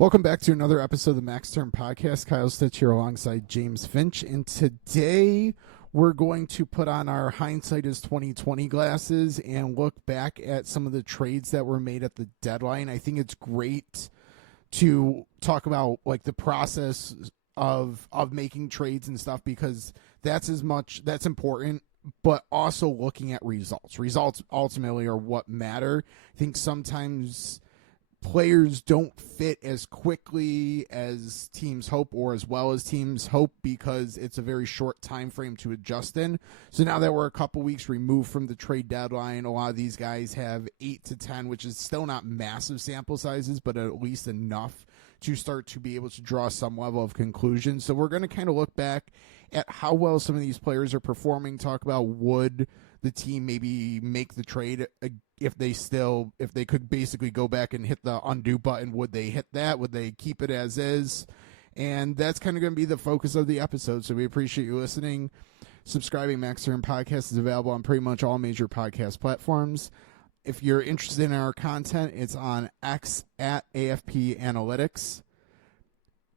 Welcome back to another episode of the Max Term Podcast. Kyle Stitch here alongside James Finch. And today we're going to put on our hindsight is 2020 glasses and look back at some of the trades that were made at the deadline. I think it's great to talk about like the process of making trades and stuff because that's important, but also looking at results. Results ultimately are what matter. I think sometimes players don't fit as quickly as teams hope or as well as teams hope because it's a very short time frame to adjust in. So now that we're a couple weeks removed from the trade deadline, a lot of these guys have 8 to 10, which is still not massive sample sizes, but at least enough to start to be able to draw some level of conclusion. So we're going to kind of look back at how well some of these players are performing, talk about would the team maybe make the trade if they could basically go back and hit the undo button. Would they hit that? Would they keep it as is? And that's kind of going to be the focus of the episode. So we appreciate you listening. Subscribing. Max Term Podcast is available on pretty much all major podcast platforms. If you're interested in our content, it's on X at AFP Analytics.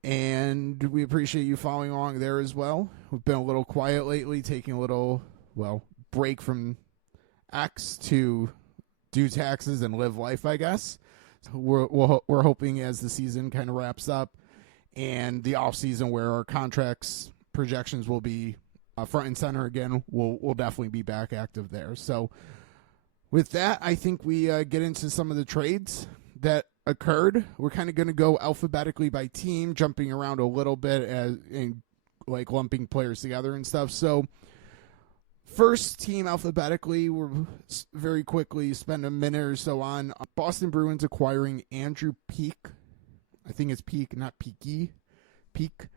And we appreciate you following along there as well. We've been a little quiet lately, taking a little, break from X to do taxes and live life, I guess. So we're hoping as the season kind of wraps up and the off season where our contracts projections will be front and center again, we'll definitely be back active there. So with that, I think we get into some of the trades that occurred. We're kind of going to go alphabetically by team, jumping around a little bit and like lumping players together and stuff. So first team alphabetically, we'll very quickly spend a minute or so on Boston Bruins acquiring Andrew Peek. I think it's Peek, not Peaky. Peek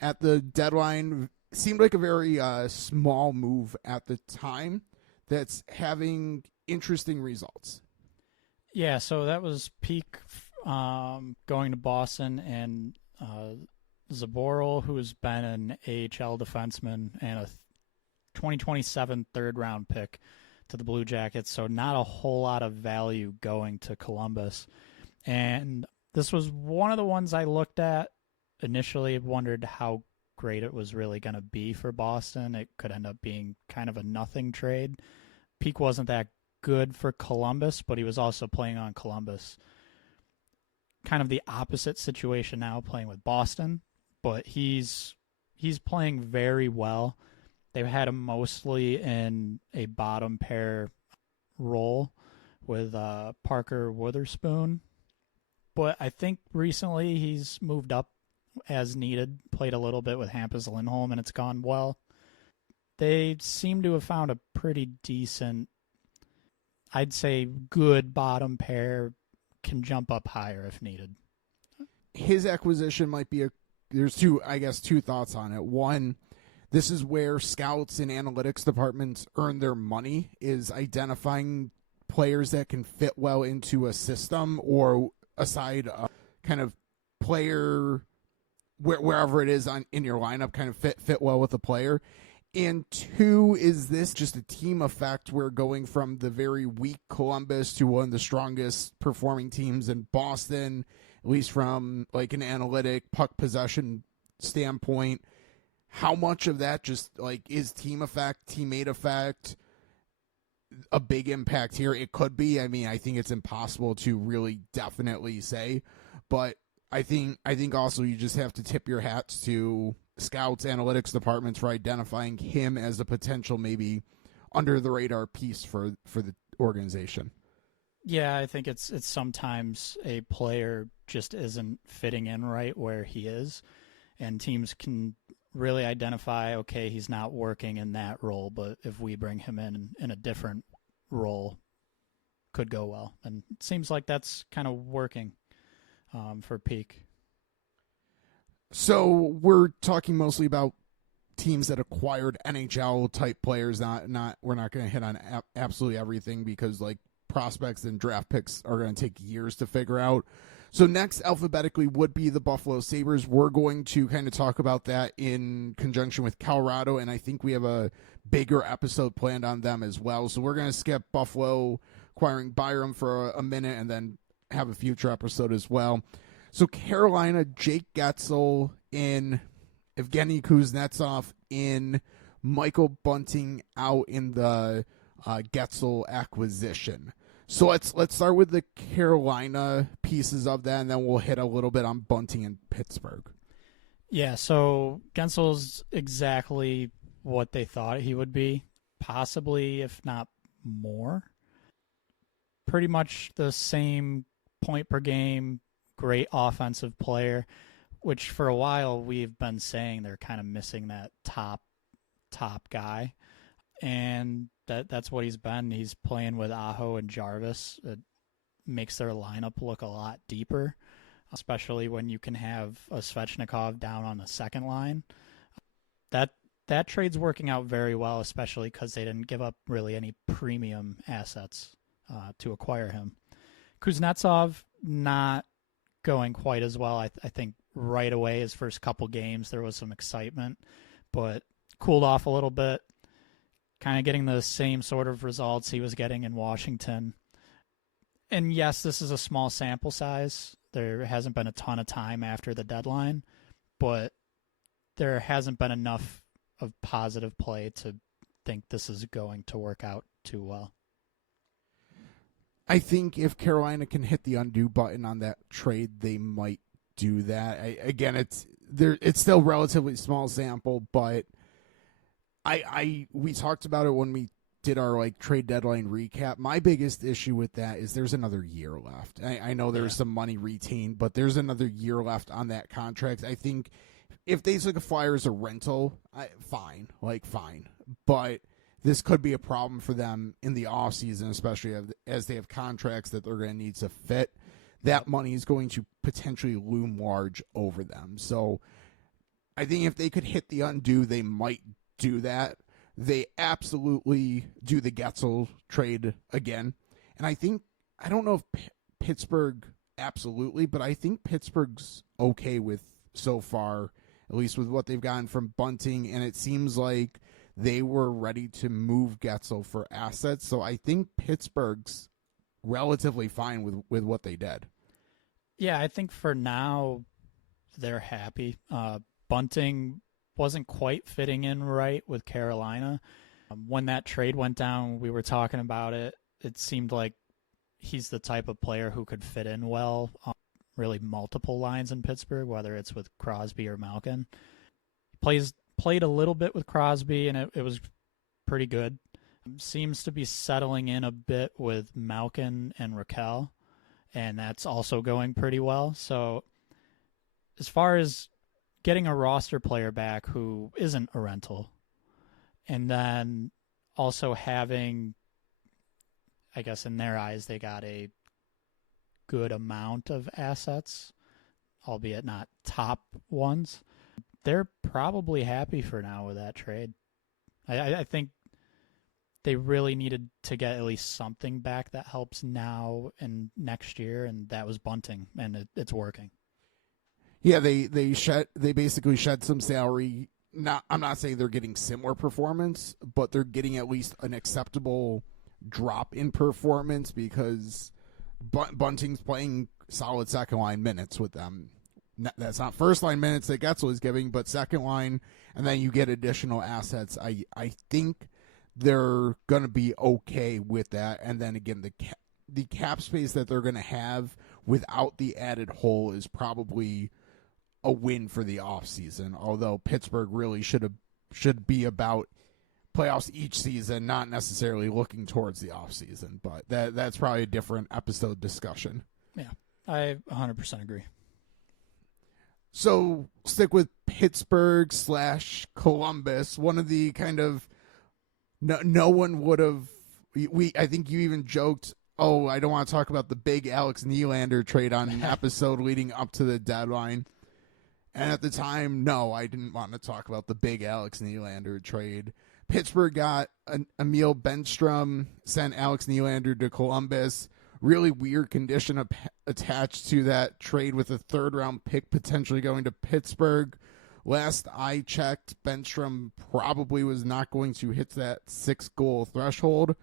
at the deadline. Seemed like a very small move at the time that's having interesting results. Yeah, so that was Peek going to Boston, and Zaboral, who has been an AHL defenseman and a 2027 third-round pick to the Blue Jackets, so not a whole lot of value going to Columbus. And this was one of the ones I looked at initially, wondered how great it was really going to be for Boston. It could end up being kind of a nothing trade. Peek wasn't that good for Columbus, but he was also playing on Columbus. Kind of the opposite situation now, playing with Boston, but he's playing very well. They've had him mostly in a bottom pair role with Parker Witherspoon, but I think recently he's moved up as needed, played a little bit with Hampus Lindholm, and it's gone well. They seem to have found a pretty decent, I'd say good bottom pair, can jump up higher if needed. His acquisition might be there's two thoughts on it. One, this is where scouts and analytics departments earn their money, is identifying players that can fit well into a system or aside a kind of player wherever it is in your lineup kind of fit well with a player. And two, is this just a team effect? We're going from the very weak Columbus to one of the strongest performing teams in Boston, at least from like an analytic puck possession standpoint. How much of that just like is team effect, teammate effect, a big impact here? It could be. I mean, I think it's impossible to really definitely say, but I think also you just have to tip your hats to scouts, analytics departments for identifying him as a potential maybe under the radar piece for the organization. Yeah, I think it's sometimes a player just isn't fitting in right where he is, and teams can really identify, okay, he's not working in that role, but if we bring him in a different role, could go well. And it seems like that's kind of working for Peek. So we're talking mostly about teams that acquired NHL type players. We're not going to hit on absolutely everything because like prospects and draft picks are going to take years to figure out. So next alphabetically would be the Buffalo Sabres. We're going to kind of talk about that in conjunction with Colorado, and I think we have a bigger episode planned on them as well. So we're going to skip Buffalo acquiring Byram for a minute and then have a future episode as well. So Carolina, Jake Getzel in, Evgeny Kuznetsov in, Michael Bunting out in the Getzel acquisition. So let's start with the Carolina pieces of that, and then we'll hit a little bit on Bunting and Pittsburgh. Yeah, so Gensel's exactly what they thought he would be, possibly, if not more. Pretty much the same point per game, great offensive player, which for a while we've been saying they're kind of missing that top guy. And that's what he's been. He's playing with Aho and Jarvis. It makes their lineup look a lot deeper, especially when you can have a Svechnikov down on the second line. That trade's working out very well, especially because they didn't give up really any premium assets to acquire him. Kuznetsov, not going quite as well. I think right away, his first couple games, there was some excitement, but cooled off a little bit, kind of getting the same sort of results he was getting in Washington. And yes, this is a small sample size. There hasn't been a ton of time after the deadline, but there hasn't been enough of positive play to think this is going to work out too well. I think if Carolina can hit the undo button on that trade, they might do that. It's still relatively small sample, but we talked about it when we did our trade deadline recap. My biggest issue with that is there's another year left. I know there's some money retained, but there's another year left on that contract. I think if they took a flyer as a rental, fine. But this could be a problem for them in the offseason, especially as they have contracts that they're going to need to fit. That money is going to potentially loom large over them. So I think if they could hit the undo, they might do that. They absolutely do the Getzel trade again. And I don't know if Pittsburgh absolutely, but I think Pittsburgh's okay with so far, at least with what they've gotten from Bunting. And it seems like they were ready to move Getzel for assets. So I think Pittsburgh's relatively fine with what they did. Yeah, I think for now they're happy. Bunting wasn't quite fitting in right with Carolina. When that trade went down, we were talking about it. It seemed like he's the type of player who could fit in well on really multiple lines in Pittsburgh, whether it's with Crosby or Malkin. Played a little bit with Crosby, and it was pretty good. Seems to be settling in a bit with Malkin and Raquel, and that's also going pretty well. So as far as getting a roster player back who isn't a rental, and then also having, I guess in their eyes, they got a good amount of assets, albeit not top ones. They're probably happy for now with that trade. I think they really needed to get at least something back that helps now and next year, and that was Bunting, and it's working. Yeah, they basically shed some salary. I'm not saying they're getting similar performance, but they're getting at least an acceptable drop in performance because Bunting's playing solid second line minutes with them. That's not first line minutes that Getzel is giving, but second line, and then you get additional assets. I think they're going to be okay with that. And then again, the cap space that they're going to have without the added hole is probably a win for the offseason, although Pittsburgh really should be about playoffs each season, not necessarily looking towards the offseason. But that's probably a different episode discussion. Yeah, I 100% agree. So stick with Pittsburgh / Columbus. One of the kind of no one would have. I think you even joked, "Oh, I don't want to talk about the big Alex Nylander trade on an episode leading up to the deadline." And at the time, no, I didn't want to talk about the big Alex Nylander trade. Pittsburgh got Emil Bemstrom, sent Alex Nylander to Columbus. Really weird condition attached to that trade with a third-round pick potentially going to Pittsburgh. Last I checked, Bemstrom probably was not going to hit that 6-goal threshold.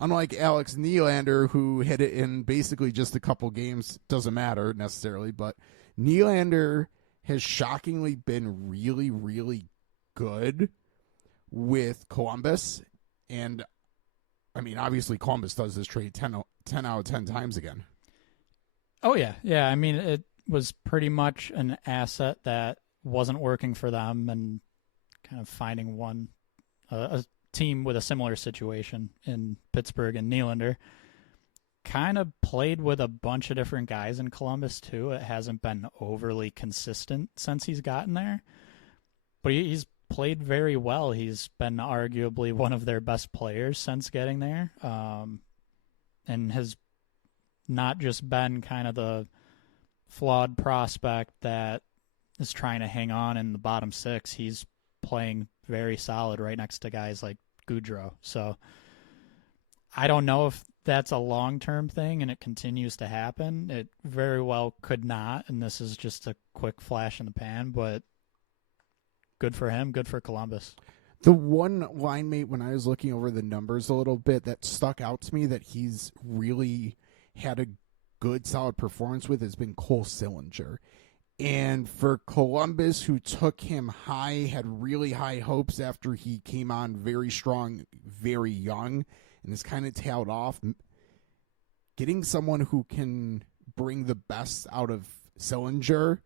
Unlike Alex Nylander, who hit it in basically just a couple games, doesn't matter necessarily, but Nylander has shockingly been really, really good with Columbus. And, I mean, obviously Columbus does this trade 10 out of 10 times again. Oh, yeah. Yeah, I mean, it was pretty much an asset that wasn't working for them and kind of finding a team with a similar situation in Pittsburgh and Nylander. Kind of played with a bunch of different guys in Columbus, too. It hasn't been overly consistent since he's gotten there. But he's played very well. He's been arguably one of their best players since getting there, and has not just been kind of the flawed prospect that is trying to hang on in the bottom six. He's playing very solid right next to guys like Goudreau. So I don't know if that's a long-term thing and it continues to happen. It very well could not, and this is just a quick flash in the pan, but good for him, good for Columbus. The one line mate, when I was looking over the numbers a little bit, that stuck out to me that he's really had a good, solid performance with has been Cole Sillinger. And for Columbus, who took him high, had really high hopes after he came on very strong, very young, and has kind of tailed off, getting someone who can bring the best out of Sillinger,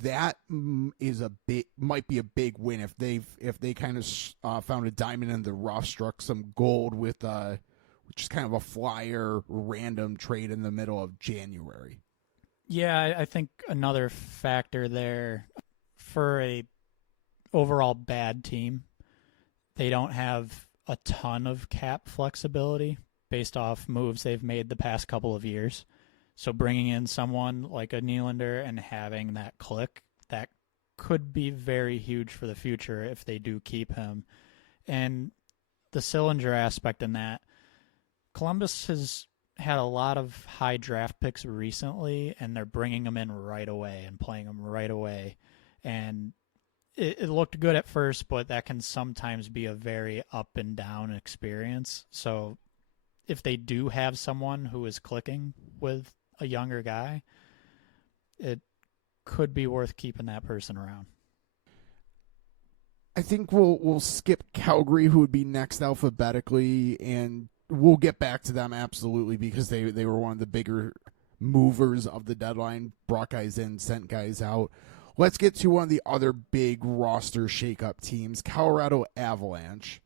that might be a big win if they kind of found a diamond in the rough, struck some gold with just kind of a flyer random trade in the middle of January. Yeah, I think another factor there for a overall bad team, they don't have a ton of cap flexibility based off moves they've made the past couple of years. So bringing in someone like a Nylander and having that click, that could be very huge for the future if they do keep him. And the Sillinger aspect in that, Columbus has had a lot of high draft picks recently, and they're bringing them in right away and playing them right away. And it looked good at first, but that can sometimes be a very up and down experience. So if they do have someone who is clicking with a younger guy, it could be worth keeping that person around. I think we'll skip Calgary, who would be next alphabetically, and we'll get back to them absolutely because they were one of the bigger movers of the deadline, brought guys in, sent guys out. Let's get to one of the other big roster shakeup teams, Colorado Avalanche.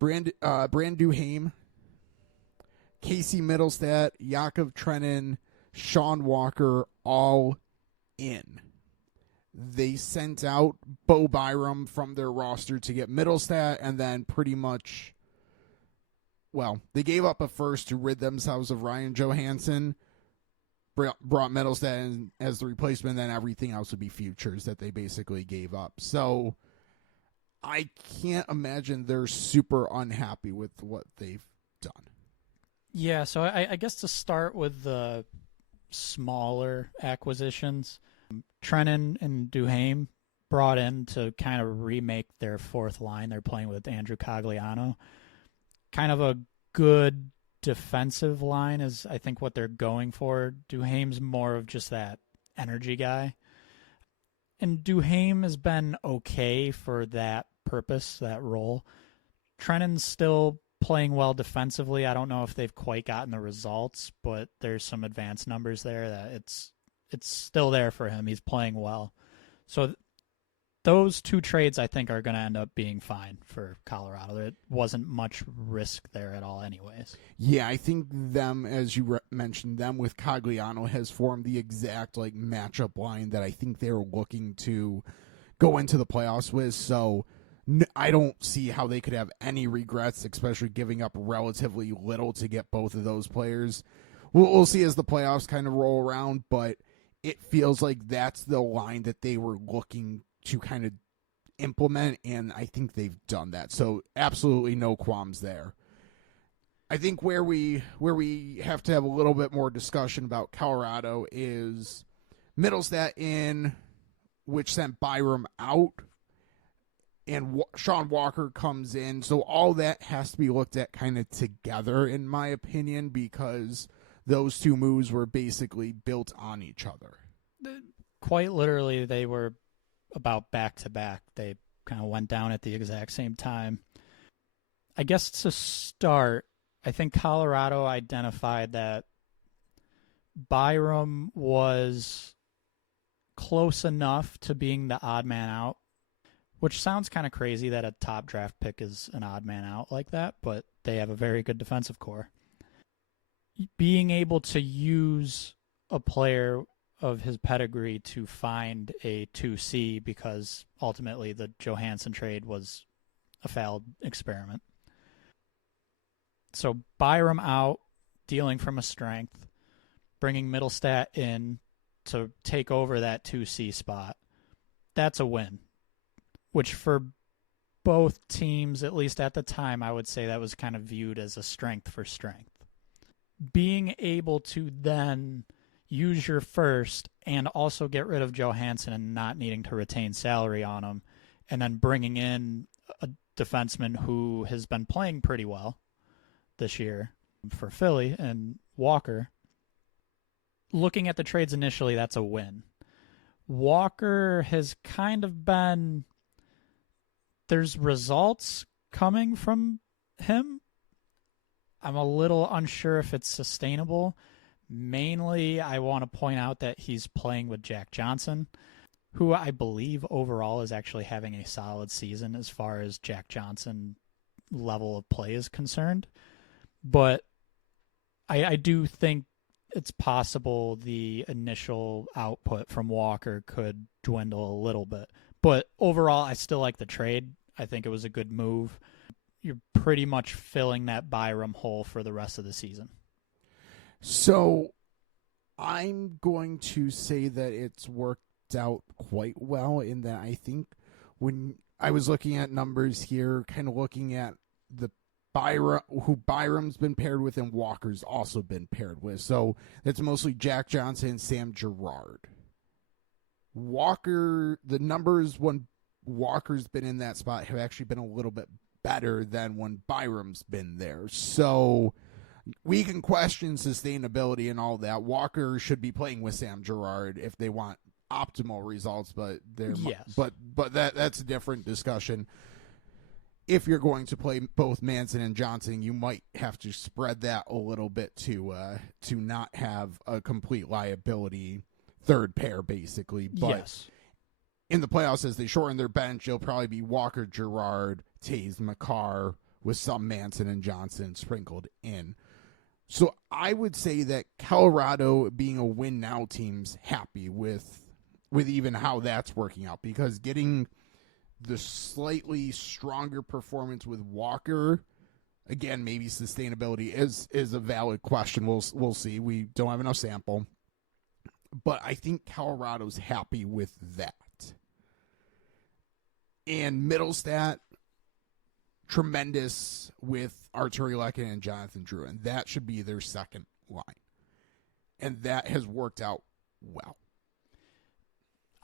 Brand Duhaime, Casey Middlestat, Yakov Trenin, Sean Walker, all in. They sent out Bo Byram from their roster to get Middlestat, and then pretty much, well, they gave up a first to rid themselves of Ryan Johansson, brought Middlestat in as the replacement, then everything else would be futures that they basically gave up. So I can't imagine they're super unhappy with what they've done. Yeah, so I guess to start with the smaller acquisitions, Trenin and Duhaime brought in to kind of remake their fourth line. They're playing with Andrew Cogliano. Kind of a good defensive line is, I think, what they're going for. Duhaime's more of just that energy guy. And Duhaime has been okay for that purpose, that role. Trenin's still playing well defensively. I don't know if they've quite gotten the results, but there's some advanced numbers there that it's still there for him. He's playing well. So those two trades, I think, are going to end up being fine for Colorado. There wasn't much risk there at all anyways. Yeah, I think them, as you mentioned, them with Cogliano has formed the exact matchup line that I think they're looking to go into the playoffs with. So I don't see how they could have any regrets, especially giving up relatively little to get both of those players. We'll see as the playoffs kind of roll around, but it feels like that's the line that they were looking to kind of implement, and I think they've done that. So absolutely no qualms there. I think where we have to have a little bit more discussion about Colorado is Middlestat in, which sent Byram out, and Sean Walker comes in. So all that has to be looked at kind of together, in my opinion, because those two moves were basically built on each other. quite literally, they were about back-to-back. They kind of went down at the exact same time. I guess to start, I think Colorado identified that Byram was close enough to being the odd man out, which sounds kind of crazy that a top draft pick is an odd man out like that, but they have a very good defensive core. Being able to use a player of his pedigree to find a 2C, because ultimately the Johansson trade was a failed experiment. So Byram out, dealing from a strength, bringing Middlestat in to take over that 2C spot. That's a win, which for both teams, at least at the time, I would say that was kind of viewed as a strength for strength. Being able to then use your first and also get rid of Johansson and not needing to retain salary on him, and then bringing in a defenseman who has been playing pretty well this year for Philly and Walker. Looking at the trades initially, that's a win. Walker has kind of been, there's results coming from him. I'm a little unsure if it's sustainable. Mainly, I want to point out that he's playing with Jack Johnson, who I believe overall is actually having a solid season as far as Jack Johnson level of play is concerned. But I do think it's possible the initial output from Walker could dwindle a little bit. But overall, I still like the trade. I think it was a good move. You're pretty much filling that Byram hole for the rest of the season. So I'm going to say that it's worked out quite well in that I think when I was looking at numbers here, kind of looking at the who Byram's been paired with and Walker's also been paired with. So it's mostly Jack Johnson and Sam Girard. Walker, the numbers when Walker's been in that spot have actually been a little bit better than when Byram's been there. So we can question sustainability and all that. Walker should be playing with Sam Girard if they want optimal results, but yes. but that's a different discussion. If you're going to play both Manson and Johnson, you might have to spread that a little bit to not have a complete liability third pair, basically. But yes. In the playoffs, as they shorten their bench, it'll probably be Walker, Girard, Taves, McCarr, with some Manson and Johnson sprinkled in. So I would say that Colorado, being a win now team's happy with even how that's working out, because getting the slightly stronger performance with Walker, again, maybe sustainability is a valid question. We'll see. We don't have enough sample, but I think Colorado's happy with that. And Middlestat, tremendous with Arturi Lekkinen and Jonathan Drouin. That should be their second line, and that has worked out well.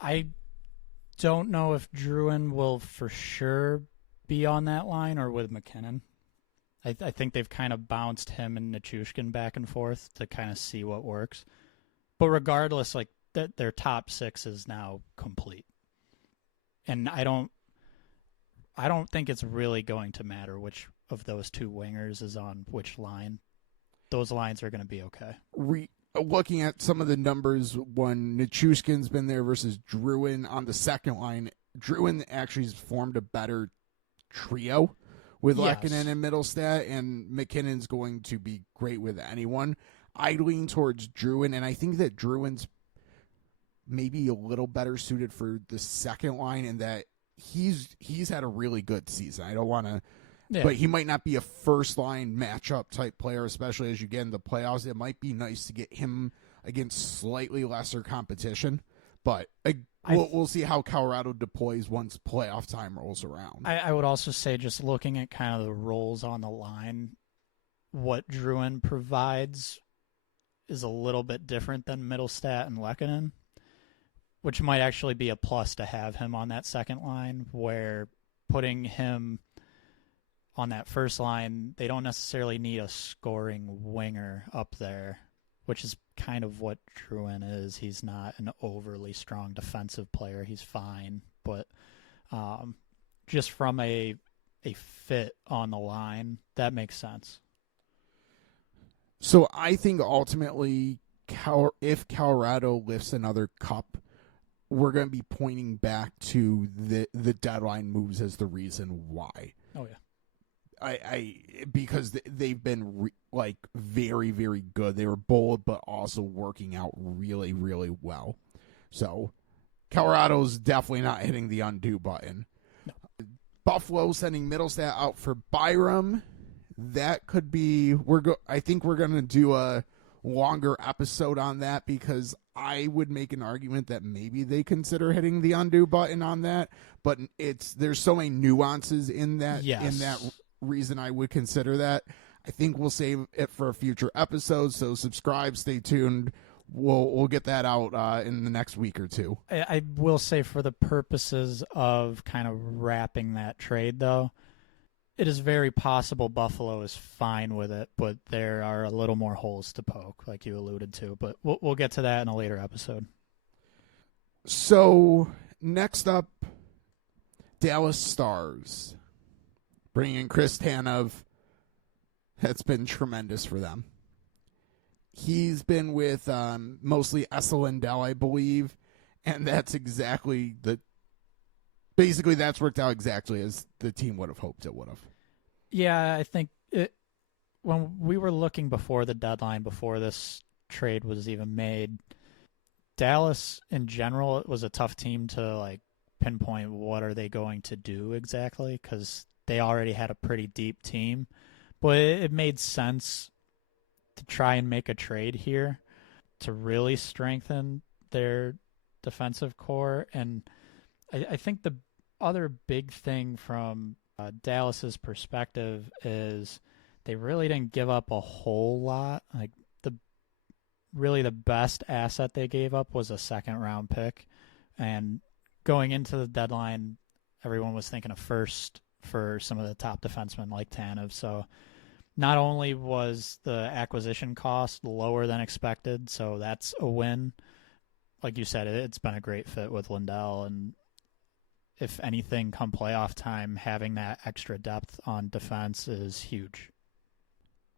I don't know if Drouin will for sure be on that line or with McKinnon. I think they've kind of bounced him and Nichushkin back and forth to kind of see what works. But regardless, like their top six is now complete, and I don't think it's really going to matter which of those two wingers is on which line. Those lines are going to be okay. Looking at some of the numbers when Nichushkin's been there versus Drouin on the second line, Drouin actually has formed a better trio with Lekkinen and Middlestat, and McKinnon's going to be great with anyone. I lean towards Drouin, and I think that Drouin's maybe a little better suited for the second line, in that he's had a really good season. I don't want to... Yeah. But he might not be a first-line matchup type player, especially as you get in the playoffs. It might be nice to get him against slightly lesser competition. But we'll see how Colorado deploys once playoff time rolls around. I would also say, just looking at kind of the roles on the line, what Drouin provides is a little bit different than Middlestat and Lekkinen, which might actually be a plus to have him on that second line, where putting him on that first line, they don't necessarily need a scoring winger up there which is kind of what Drouin is. He's not an overly strong defensive player. He's fine, but just from a fit on the line, that makes sense. So I think ultimately, if Colorado lifts another cup, we're going to be pointing back to the deadline moves as the reason why. Oh yeah. Because they've been very, very good. They were bold, but also working out really, really well. So Colorado's definitely not hitting the undo button. No. Buffalo sending Middlestat out for Byram. That could be. I think we're going to do a longer episode on that, because I would make an argument that maybe they consider hitting the undo button on that, but there's so many nuances in that. Yes. In that reason I would consider that. I think we'll save it for a future episode, so subscribe, stay tuned. We'll get that out in the next week or two. I will say, for the purposes of kind of wrapping that trade, though, it is very possible Buffalo is fine with it, but there are a little more holes to poke, like you alluded to. But we'll get to that in a later episode. So next up, Dallas Stars. Bringing in Chris Tanev. That's been tremendous for them. He's been with mostly Esa Lindell, I believe, and that's exactly basically that's worked out exactly as the team would have hoped it would have. Yeah, I think when we were looking before the deadline, before this trade was even made, Dallas in general, it was a tough team to pinpoint what are they going to do exactly, because they already had a pretty deep team. But it made sense to try and make a trade here to really strengthen their defensive core. And I think the other big thing from Dallas's perspective is they really didn't give up a whole lot. The best asset they gave up was a second-round pick. And going into the deadline, everyone was thinking of first for some of the top defensemen like Tanev. So not only was the acquisition cost lower than expected, so that's a win. Like you said, it's been a great fit with Lindell, and if anything, come playoff time, having that extra depth on defense is huge.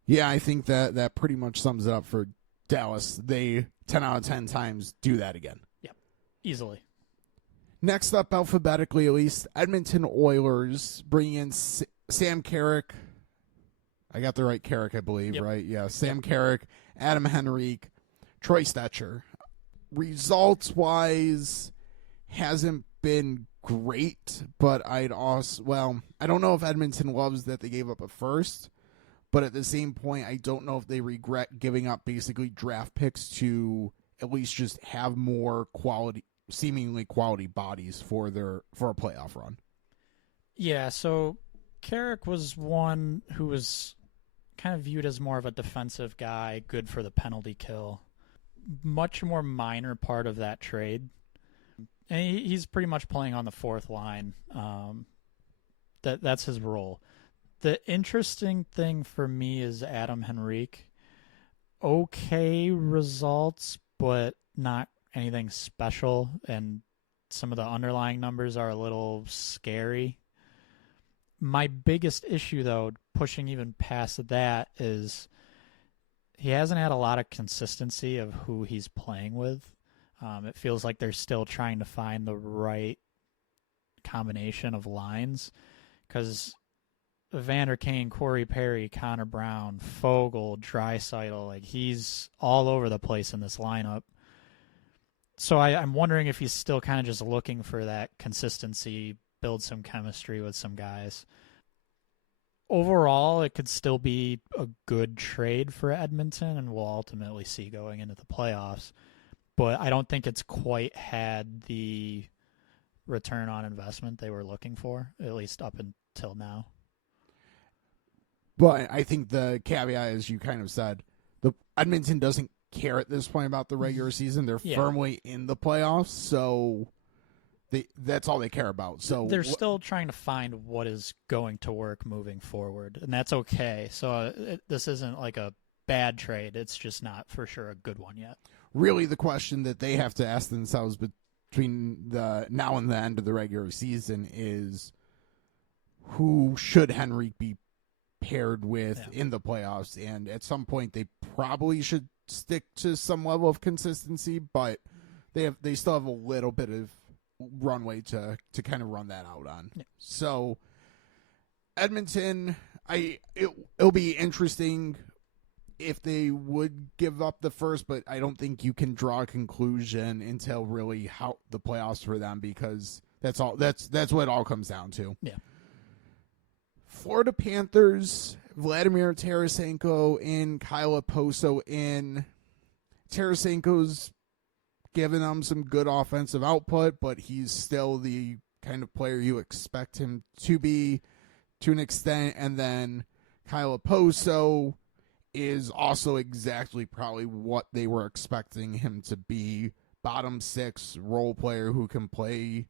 Yeah, I think that pretty much sums it up for Dallas. They 10 out of 10 times do that again. Yep, easily. Next up, alphabetically at least, Edmonton Oilers bringing in Sam Carrick. I got the right Carrick, I believe, yep. Right? Yeah, Sam Carrick, Adam Henrique, Troy Stetcher. Results-wise, hasn't been great, but I don't know if Edmonton loves that they gave up a first, but at the same point, I don't know if they regret giving up basically draft picks to at least just have more seemingly quality bodies for a playoff run. Yeah, so Carrick was one who was kind of viewed as more of a defensive guy, good for the penalty kill. Much more minor part of that trade. And he's pretty much playing on the fourth line. That's his role. The interesting thing for me is Adam Henrique. Okay results, but not anything special. And some of the underlying numbers are a little scary. My biggest issue, though, pushing even past that, is he hasn't had a lot of consistency of who he's playing with. It feels like they're still trying to find the right combination of lines, because Evander Kane, Corey Perry, Connor Brown, Fogle, Draisaitl, he's all over the place in this lineup. So I'm wondering if he's still kind of just looking for that consistency, build some chemistry with some guys. Overall, it could still be a good trade for Edmonton, and we'll ultimately see going into the playoffs. But I don't think it's quite had the return on investment they were looking for, at least up until now. But I think the caveat, as you kind of said, the Edmonton doesn't care at this point about the regular season. They're firmly in the playoffs, so that's all they care about. So they're still trying to find what is going to work moving forward, and that's okay. So this isn't like a bad trade. It's just not for sure a good one yet. Really, the question that they have to ask themselves between the now and the end of the regular season is, who should Henrique be paired with in the playoffs? And at some point, they probably should stick to some level of consistency, but they still have a little bit of runway to kind of run that out on. Yeah. So Edmonton, it'll be interesting if they would give up the first, but I don't think you can draw a conclusion until really how the playoffs for them, because that's what it all comes down to. Yeah. Florida Panthers, Vladimir Tarasenko in, Kyle Okposo in. Tarasenko's given them some good offensive output, but he's still the kind of player you expect him to be to an extent. And then Kyle Okposo is also exactly probably what they were expecting him to be. Bottom six role player who can play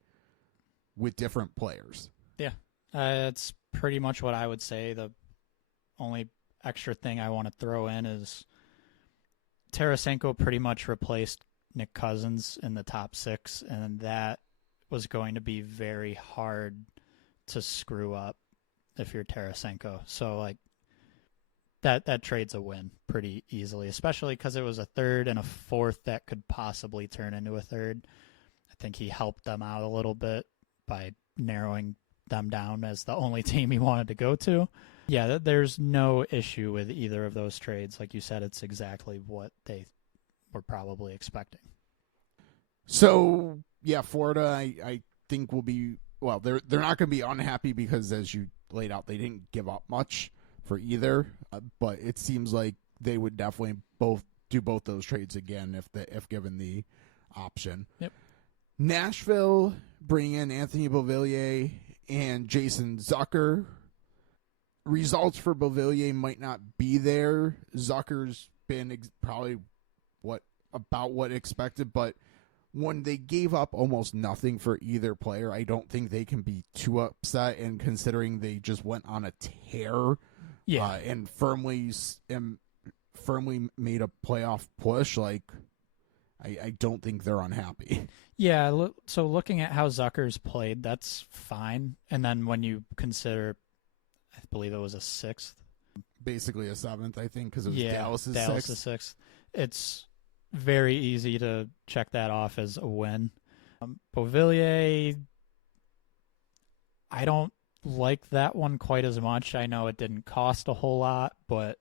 with different players. Yeah, it's pretty much what I would say. The only extra thing I want to throw in is Tarasenko pretty much replaced Nick Cousins in the top six, and that was going to be very hard to screw up if you're Tarasenko. So, like, that trade's a win pretty easily, especially because it was a third and a fourth that could possibly turn into a third. I think he helped them out a little bit by narrowing them down as the only team he wanted to go to. Yeah, there's no issue with either of those trades. Like you said, it's exactly what they were probably expecting. So, yeah, Florida, I think will be, well, they're not going to be unhappy because, as you laid out, they didn't give up much for either, but it seems like they would definitely do both those trades again if given the option. Yep. Nashville, bring in Anthony Beauvillier and Jason Zucker. Results for Beauvillier might not be there. Zucker's been probably about what expected, but when they gave up almost nothing for either player, I don't think they can be too upset. And considering they just went on a tear, and firmly made a playoff push, like I don't think they're unhappy. Yeah, so looking at how Zucker's played, that's fine. And then when you consider, I believe it was a sixth. Basically a seventh, I think, because it was Dallas's sixth. It's very easy to check that off as a win. Beauvillier, I don't like that one quite as much. I know it didn't cost a whole lot, but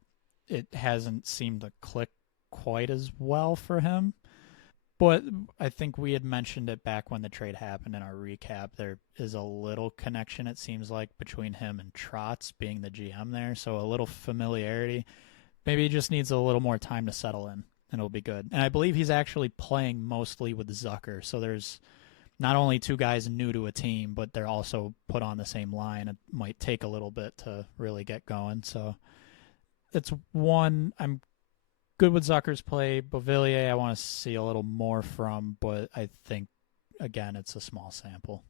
it hasn't seemed to click quite as well for him. But I think we had mentioned it back when the trade happened in our recap. There is a little connection, it seems like, between him and Trotz being the GM there. So a little familiarity. Maybe he just needs a little more time to settle in, and it'll be good. And I believe he's actually playing mostly with Zucker. So there's not only two guys new to a team, but they're also put on the same line. It might take a little bit to really get going. So it's one I'm good with Zucker's play. Beauvillier, I want to see a little more from, but I think, again, it's a small sample.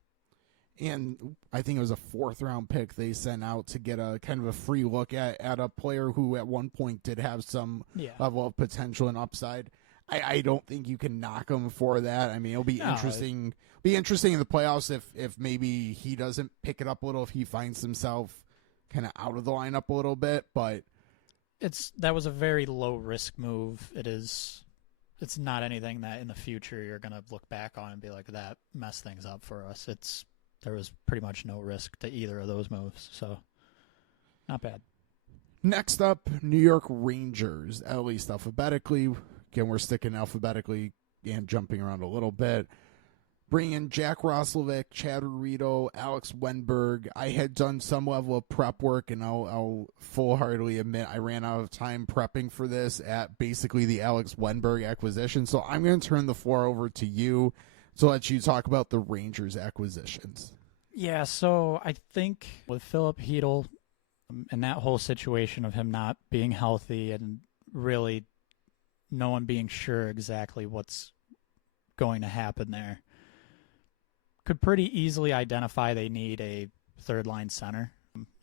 And I think it was a fourth-round pick they sent out to get a kind of a free look at a player who at one point did have some level of potential and upside. I don't think you can knock him for that. I mean, it'll be interesting. Be interesting in the playoffs if maybe he doesn't pick it up a little, if he finds himself kind of out of the lineup a little bit. But that was a very low risk move. It's not anything that in the future you're gonna look back on and be like, that messed things up for us. There was pretty much no risk to either of those moves, so not bad. Next up, New York Rangers, at least alphabetically. Again, we're sticking alphabetically and jumping around a little bit. Bring in Jack Roslovic, Chad Ruito, Alex Wenberg. I had done some level of prep work, and I'll full-heartedly admit I ran out of time prepping for this at basically the Alex Wenberg acquisition. So I'm going to turn the floor over to you to let you talk about the Rangers acquisitions. Yeah, so I think with Philip Hedl and that whole situation of him not being healthy and really no one being sure exactly what's going to happen there, could pretty easily identify they need a third-line center.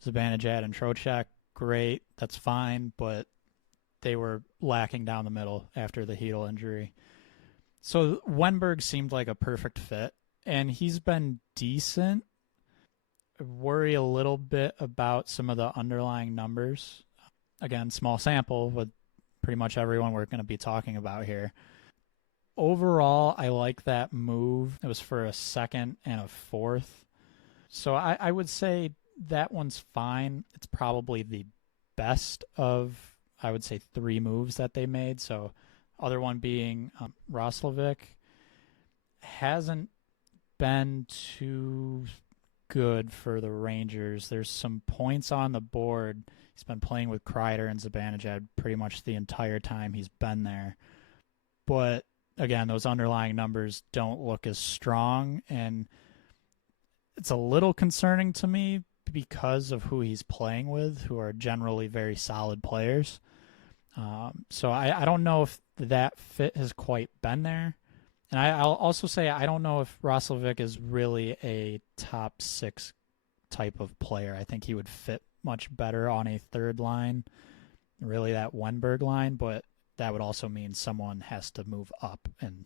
Zibanejad and Trocheck, great, that's fine, but they were lacking down the middle after the Hedel injury. So Wenberg seemed like a perfect fit, and he's been decent. I worry a little bit about some of the underlying numbers. Again, small sample with pretty much everyone we're going to be talking about here. Overall, I like that move. It was for a second and a fourth. So I would say that one's fine. It's probably the best of, I would say, 3 moves that they made. So other one being Roslovic hasn't been too good for the Rangers. There's some points on the board. He's been playing with Kreider and Zibanejad pretty much the entire time he's been there. But again, those underlying numbers don't look as strong, and it's a little concerning to me because of who he's playing with, who are generally very solid players. So I don't know if that fit has quite been there. And I'll also say I don't know if Roslovic is really a top 6 type of player. I think he would fit much better on a third line, really that Wenberg line, but that would also mean someone has to move up. And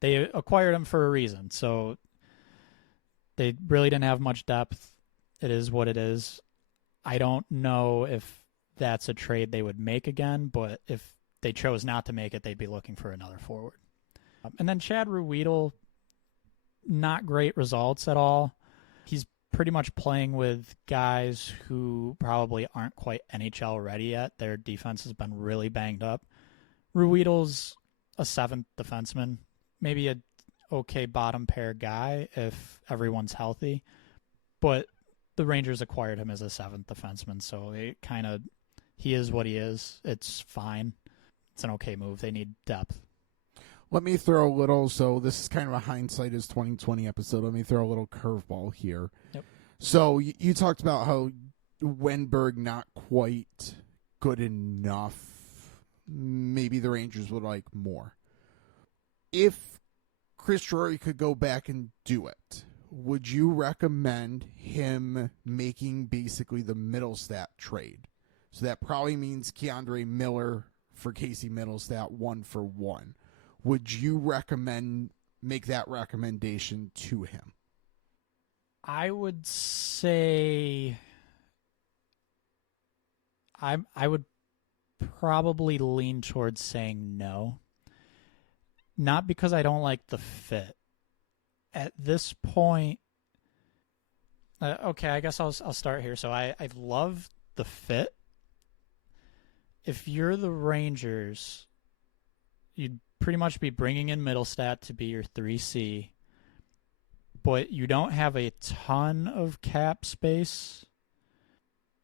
they acquired him for a reason. So they really didn't have much depth. It is what it is. I don't know if that's a trade they would make again, but if they chose not to make it, they'd be looking for another forward. And then Chad Ruhwedel, not great results at all. He's pretty much playing with guys who probably aren't quite NHL ready yet. Their defense has been really banged up. Ruhwedel's a 7th defenseman, maybe a okay bottom pair guy if everyone's healthy. But the Rangers acquired him as a 7th defenseman, so he is what he is. It's fine. It's an okay move. They need depth. Let me throw a little, so this is kind of a hindsight is 2020 episode. Let me throw a little curveball here. Yep. So you talked about how Wenberg not quite good enough. Maybe the Rangers would like more. If Chris Drury could go back and do it, would you recommend him making basically the Middlestat trade? So that probably means Keandre Miller for Casey Middlestat 1-for-1. Would you make that recommendation to him? I would say I would probably lean towards saying no. Not because I don't like the fit. At this point, okay, I guess I'll start here. So I love the fit. If you're the Rangers, you'd pretty much be bringing in Middlestat to be your 3C, but you don't have a ton of cap space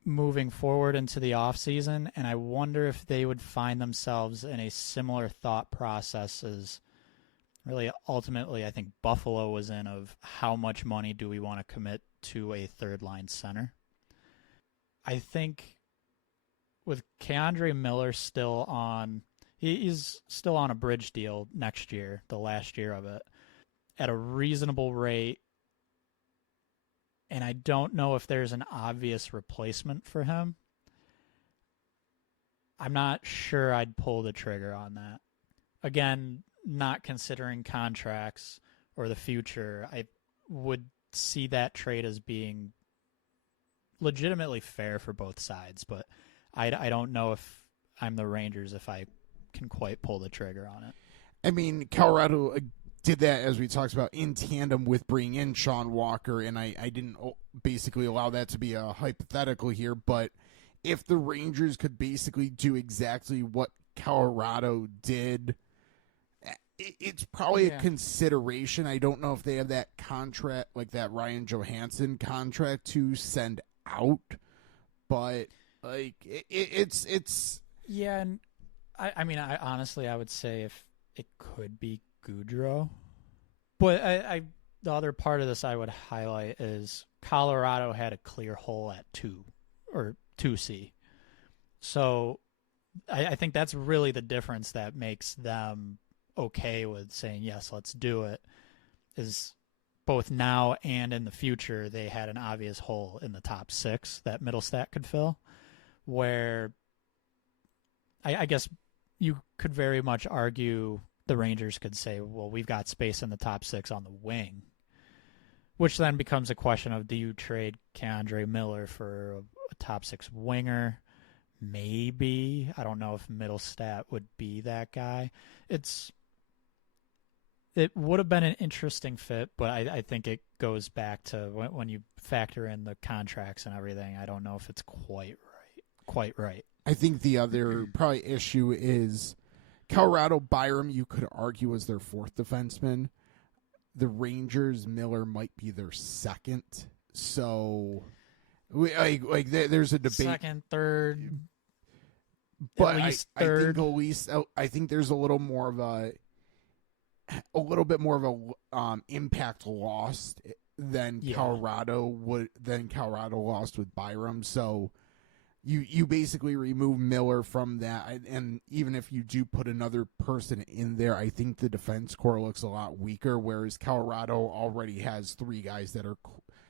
moving forward into the offseason, and I wonder if they would find themselves in a similar thought process as really ultimately I think Buffalo was in, of how much money do we want to commit to a third-line center. I think with Keandre Miller still on, he's still on a bridge deal next year, the last year of it, at a reasonable rate. And I don't know if there's an obvious replacement for him. I'm not sure I'd pull the trigger on that. Again, not considering contracts or the future, I would see that trade as being legitimately fair for both sides. But I don't know if I'm the Rangers if I can quite pull the trigger on it. I mean, Colorado did that, as we talked about, in tandem with bringing in Sean Walker, and I didn't basically allow that to be a hypothetical here, but if the Rangers could basically do exactly what Colorado did, it's probably a consideration. I don't know if they have that contract, like that Ryan Johansson contract, to send out, but like it's yeah. And I mean, I honestly, I would say if it could be Goudreau, but the other part of this I would highlight is Colorado had a clear hole at 2 or 2C, so I think that's really the difference that makes them okay with saying yes, let's do it. Is both now and in the future they had an obvious hole in the top 6 that Middlestat could fill, where I guess you could very much argue the Rangers could say, well, we've got space in the top 6 on the wing, which then becomes a question of, do you trade K'Andre Miller for a top 6 winger? Maybe. I don't know if Middlestat would be that guy. It would have been an interesting fit, but I think it goes back to when you factor in the contracts and everything. I don't know if it's quite right. I think the other probably issue is Colorado Byram, you could argue, is their 4th defenseman. The Rangers, Miller might be their 2nd. So, there's a debate. 2nd, 3rd, but at least 3rd. I think there's a little bit more of a impact lost than Colorado lost with Byram. So you basically remove Miller from that, and even if you do put another person in there, I think the defense core looks a lot weaker. Whereas Colorado already has 3 guys that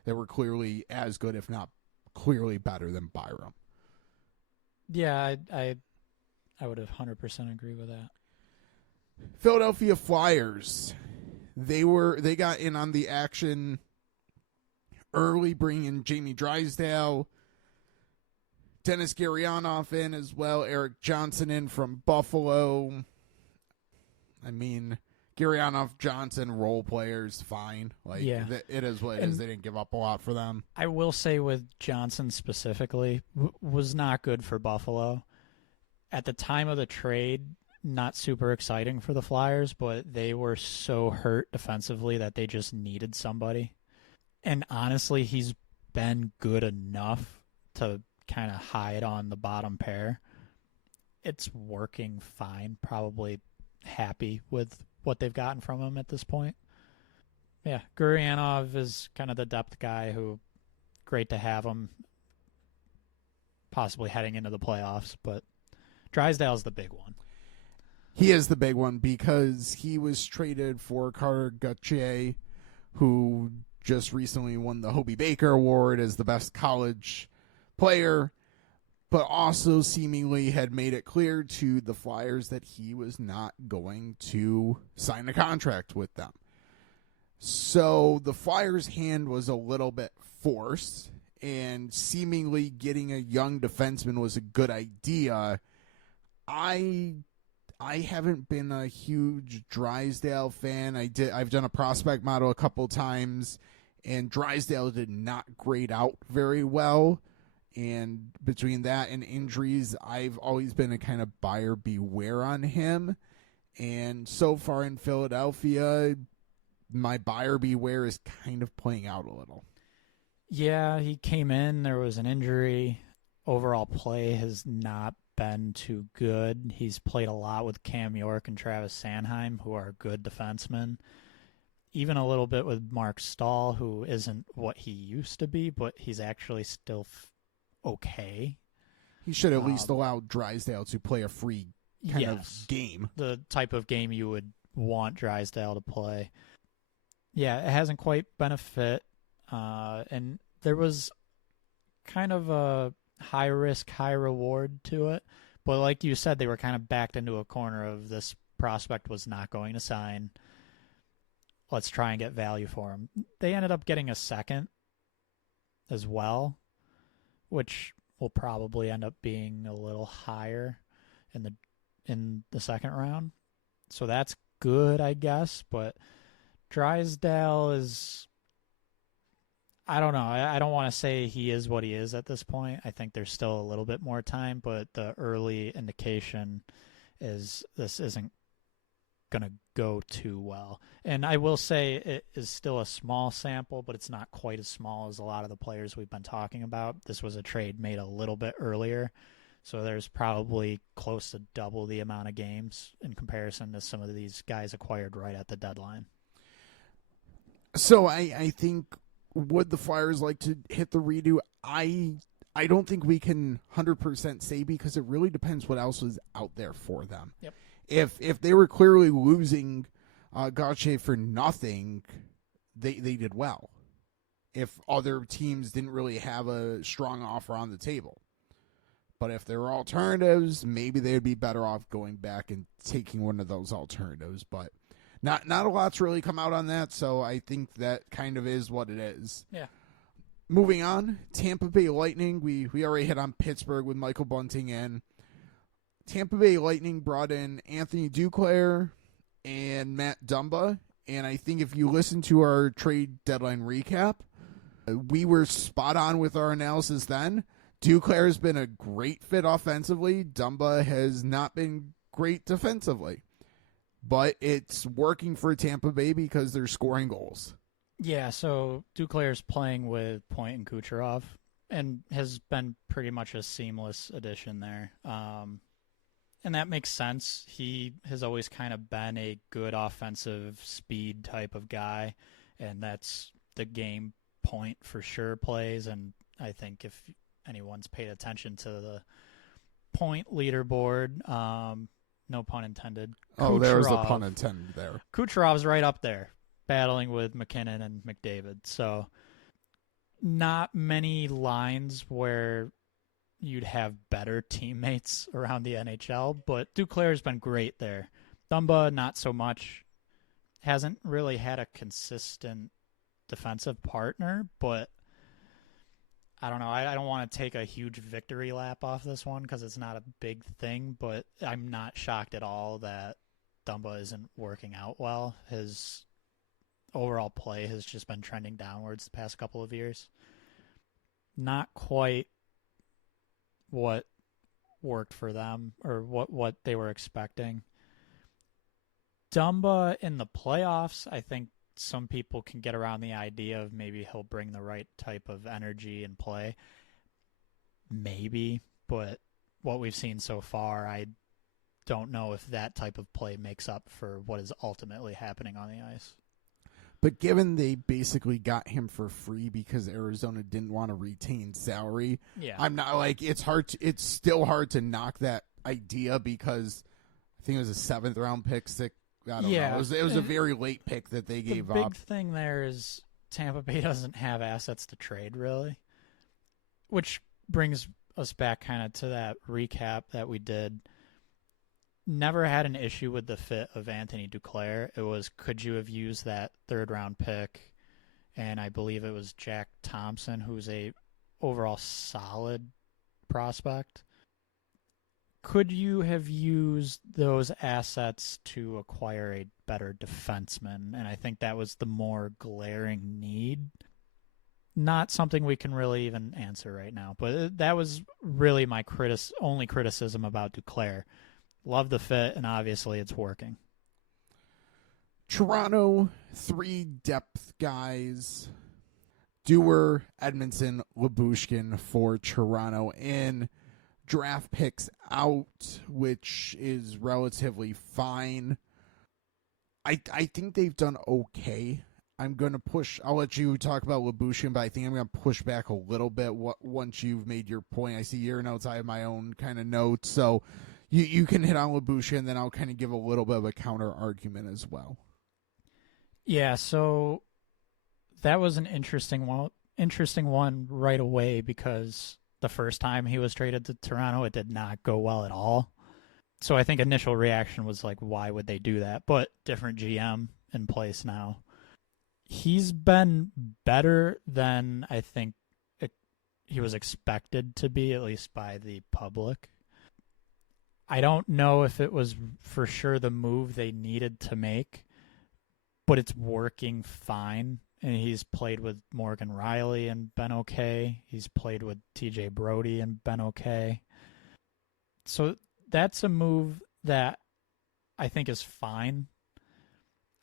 were clearly as good, if not clearly better than Byram. Yeah, I would have 100% agree with that. Philadelphia Flyers, they got in on the action early, bringing in Jamie Drysdale, Dennis Gurianov in as well, Eric Johnson in from Buffalo. I mean, Gurianov, Johnson, role players, fine. It is what it is. They didn't give up a lot for them. I will say with Johnson specifically, was not good for Buffalo. At the time of the trade, not super exciting for the Flyers, but they were so hurt defensively that they just needed somebody. And honestly, he's been good enough to kind of hide on the bottom pair. It's working fine. Probably happy with what they've gotten from him at this point. Yeah, Gurianov is kind of the depth guy who, great to have him possibly heading into the playoffs, but Drysdale's the big one. He is the big one because he was traded for Carter Gauthier, who just recently won the Hobey Baker Award as the best college player, but also seemingly had made it clear to the Flyers that he was not going to sign a contract with them. So the Flyers' hand was a little bit forced, and seemingly getting a young defenseman was a good idea. I haven't been a huge Drysdale fan. I've done a prospect model a couple times, and Drysdale did not grade out very well. And between that and injuries, I've always been a kind of buyer beware on him. And so far in Philadelphia, my buyer beware is kind of playing out a little. Yeah, he came in, there was an injury. Overall play has not been too good. He's played a lot with Cam York and Travis Sanheim, who are good defensemen. Even a little bit with Mark Stahl, who isn't what he used to be, but he's actually still okay. He should at least allow Drysdale to play a free kind of game. The type of game you would want Drysdale to play. Yeah, it hasn't quite been a fit. And there was kind of a high risk, high reward to it. But like you said, they were kind of backed into a corner of this prospect was not going to sign. Let's try and get value for him. They ended up getting a second as well, which will probably end up being a little higher in the second round. So that's good, I guess. But Drysdale is, I don't know. I don't want to say he is what he is at this point. I think there's still a little bit more time, but the early indication is this isn't going to go too well. And I will say it is still a small sample, but it's not quite as small as a lot of the players we've been talking about. This was a trade made a little bit earlier, so there's probably close to double the amount of games in comparison to some of these guys acquired right at the deadline. So I think, would the Flyers like to hit the redo? I don't think we can 100% say, because it really depends what else is out there for them. Yep. If they were clearly losing Gauthier for nothing, they did well. If other teams didn't really have a strong offer on the table. But if there were alternatives, maybe they would be better off going back and taking one of those alternatives. But not a lot's really come out on that, so I think that kind of is what it is. Yeah. Moving on, Tampa Bay Lightning. We already hit on Pittsburgh with Michael Bunting in. Tampa Bay Lightning brought in Anthony Duclair and Matt Dumba. And I think if you listen to our trade deadline recap, we were spot on with our analysis then. Duclair has been a great fit offensively. Dumba has not been great defensively. But it's working for Tampa Bay because they're scoring goals. Yeah, so Duclair's playing with Point and Kucherov and has been pretty much a seamless addition there. And that makes sense. He has always kind of been a good offensive speed type of guy, and that's the game Point for sure plays. And I think if anyone's paid attention to the point leaderboard, no pun intended. Oh, there was a pun intended there. Kucherov's right up there, battling with McKinnon and McDavid. So not many lines where you'd have better teammates around the NHL, but Duclair's been great there. Dumba, not so much. Hasn't really had a consistent defensive partner, but I don't know. I don't want to take a huge victory lap off this one because it's not a big thing, but I'm not shocked at all that Dumba isn't working out well. His overall play has just been trending downwards the past couple of years. Not quite what worked for them or what they were expecting. Dumba in the playoffs, I think some people can get around the idea of maybe he'll bring the right type of energy and play. Maybe, but what we've seen so far, I don't know if that type of play makes up for what is ultimately happening on the ice. But given they basically got him for free because Arizona didn't want to retain salary, yeah, I'm not like it's still hard to knock that idea because I think it was a 7th round pick. I don't know. It was a very late pick that they gave up. The big thing there is Tampa Bay doesn't have assets to trade really, which brings us back kind of to that recap that we did. Never had an issue with the fit of Anthony Duclair. It was, could you have used that 3rd round pick? And I believe it was Jack Thompson, who's a overall solid prospect. Could you have used those assets to acquire a better defenseman? And I think that was the more glaring need. Not something we can really even answer right now, but that was really my only criticism about Duclair. Love the fit, and obviously it's working. Toronto, 3 depth guys. Dewar, Edmondson, Lyubushkin for Toronto in. Draft picks out, which is relatively fine. I think they've done okay. I'm going to push. I'll let you talk about Lyubushkin, but I think I'm going to push back a little bit once you've made your point. I see your notes. I have my own kind of notes. So you can hit on Lyubushkin, and then I'll kind of give a little bit of a counter argument as well. Yeah, so that was an interesting one right away because the first time he was traded to Toronto, it did not go well at all. So I think initial reaction was like, why would they do that? But different GM in place now. He's been better than I think he was expected to be, at least by the public. I don't know if it was for sure the move they needed to make, but it's working fine. And he's played with Morgan Riley and been okay. He's played with TJ Brody and been okay. So that's a move that I think is fine.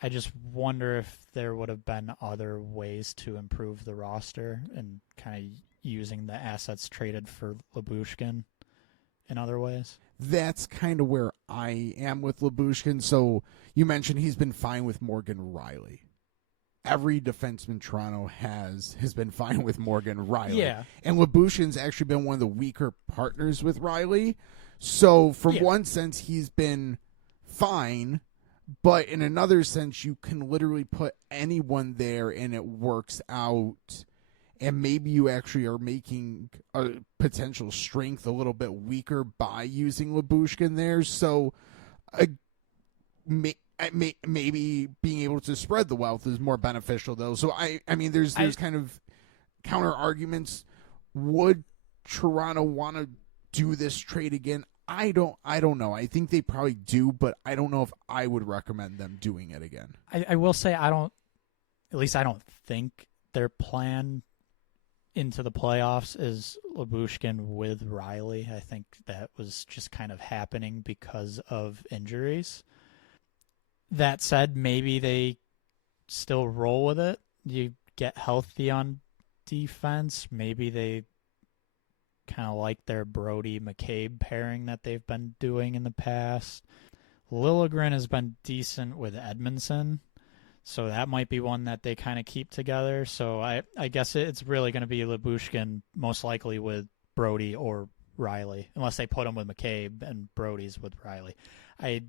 I just wonder if there would have been other ways to improve the roster and kind of using the assets traded for Lyubushkin in other ways. That's kind of where I am with Lyubushkin. So you mentioned he's been fine with Morgan Riley. Every defenseman Toronto has been fine with Morgan Riley. Yeah. And Lyubushkin's actually been one of the weaker partners with Riley. So from one sense, he's been fine. But in another sense, you can literally put anyone there and it works out. and maybe you actually are making a potential strength a little bit weaker by using Lyubushkin there. So maybe being able to spread the wealth is more beneficial, though. So I mean, there's kind of counter arguments. Would Toronto want to do this trade again? I don't know. I think they probably do, but I don't know if I would recommend them doing it again. I will say I don't think their plan into the playoffs is Lyubushkin with Riley. I think that was just kind of happening because of injuries. That said, maybe they still roll with it. You get healthy on defense. Maybe they kind of like their Brody-McCabe pairing that they've been doing in the past. Liljegren has been decent with Edmondson, so that might be one that they kind of keep together. So I guess it's really going to be Lyubushkin most likely with Brody or Riley, unless they put him with McCabe and Brody's with Riley. I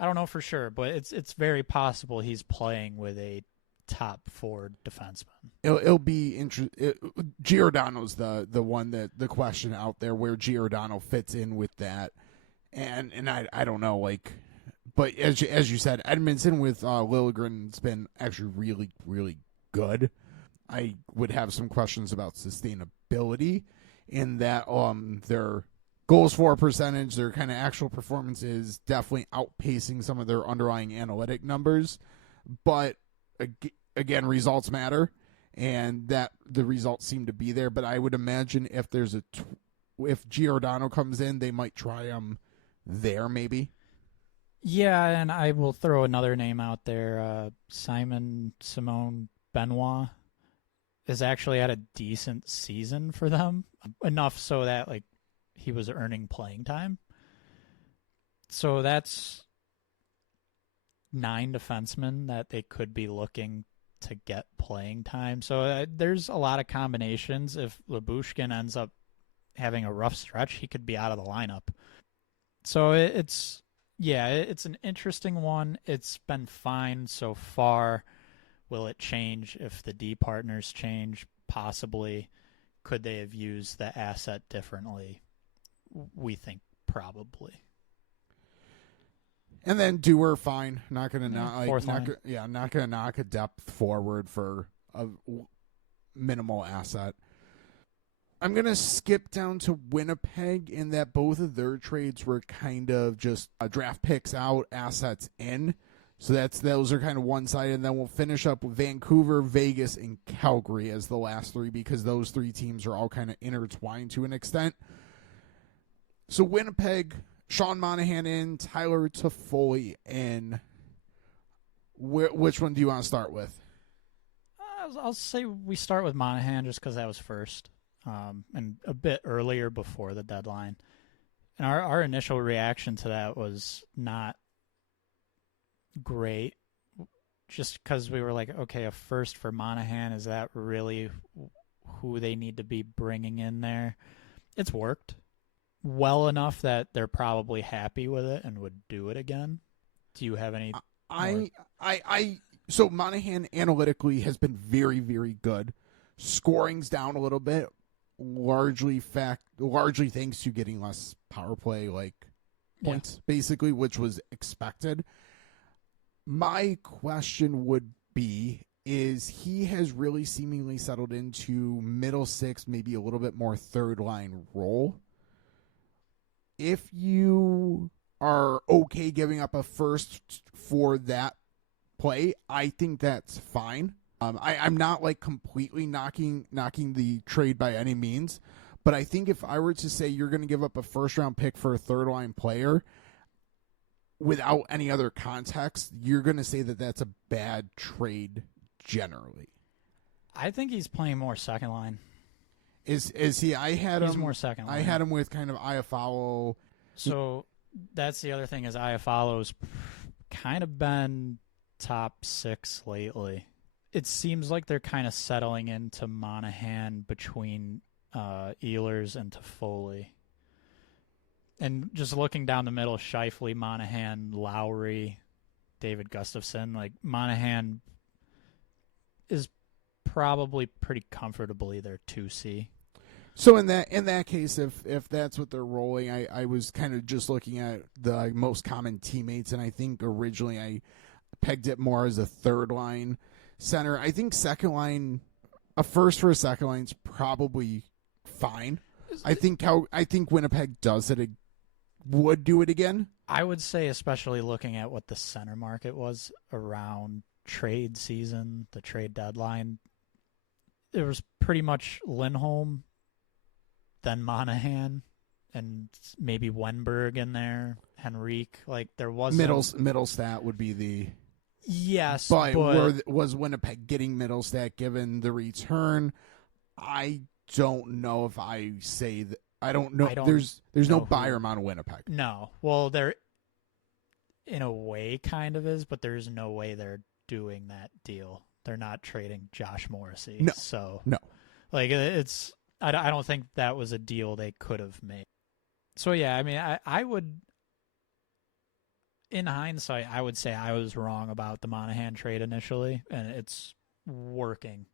don't know for sure, but it's very possible he's playing with a top 4 defenseman. It'll be interesting. Giordano's the one that the question out there where Giordano fits in with that, and I don't know, like, but as you said, Edmondson with Liljegren's been actually really, really good. I would have some questions about sustainability in that their goals for percentage, their kind of actual performance is definitely outpacing some of their underlying analytic numbers, but again, results matter, and that the results seem to be there. But I would imagine if there's if Giordano comes in, they might try him there, maybe. Yeah, and I will throw another name out there. Simon Benoit has actually had a decent season for them, enough so that like he was earning playing time. So that's 9 defensemen that they could be looking to get playing time. So there's a lot of combinations. If Lyubushkin ends up having a rough stretch, he could be out of the lineup. So it's an interesting one. It's been fine so far. Will it change if the D partners change? Possibly. Could they have used the asset differently? We think probably. And then Dewar, fine. Not gonna not gonna knock a depth forward for a minimal asset. I'm gonna skip down to Winnipeg in that both of their trades were kind of just draft picks out, assets in. So those are kind of one side, and then we'll finish up with Vancouver, Vegas, and Calgary as the last 3 because those 3 teams are all kind of intertwined to an extent. So Winnipeg, Sean Monahan in, Tyler Toffoli in. Which one do you want to start with? I'll say we start with Monahan just because that was first, and a bit earlier before the deadline. And our initial reaction to that was not great, just because we were like, okay, a first for Monahan, is that really who they need to be bringing in there? It's worked well enough that they're probably happy with it and would do it again. Do you have any? So Monahan analytically has been very, very good. Scoring's down a little bit, largely thanks to getting less power play points, basically, which was expected. My question would be, is he has really seemingly settled into middle 6, maybe a little bit more third line role. If you are okay giving up a first for that play, I think that's fine. I'm not completely knocking the trade by any means, but I think if I were to say you're going to give up a first round pick for a third line player without any other context, you're going to say that that's a bad trade generally. I think he's playing more second line. Is he? He's more second line. I had him with kind of Iafallo. So that's the other thing, is Iafallo's kind of been top 6 lately. It seems like they're kind of settling into Monahan between Ehlers and Toffoli. And just looking down the middle, Scheifele, Monahan, Lowry, David Gustafsson, Monahan is probably pretty comfortably their 2C. So in that case, if that's what they're rolling, I was kind of just looking at the most common teammates, and I think originally I pegged it more as a third line center. I think second line, a first for a second line is probably fine. I think Winnipeg would do it again. I would say, especially looking at what the center market was around trade season, the trade deadline, it was pretty much Lindholm, then Monahan, and maybe Wenberg in there, Henrique. Like there was Middlestat would be the yes, but was Winnipeg getting Middlestat given the return? I don't know if I say that. I don't know. There's no buyer amount of Winnipeg. No. Well, there in a way kind of is, but there's no way they're doing that deal. They're not trading Josh Morrissey. No. So no. Like it's I don't think that was a deal they could have made. So yeah, I mean I would, in hindsight, I would say I was wrong about the Monahan trade initially, and it's working.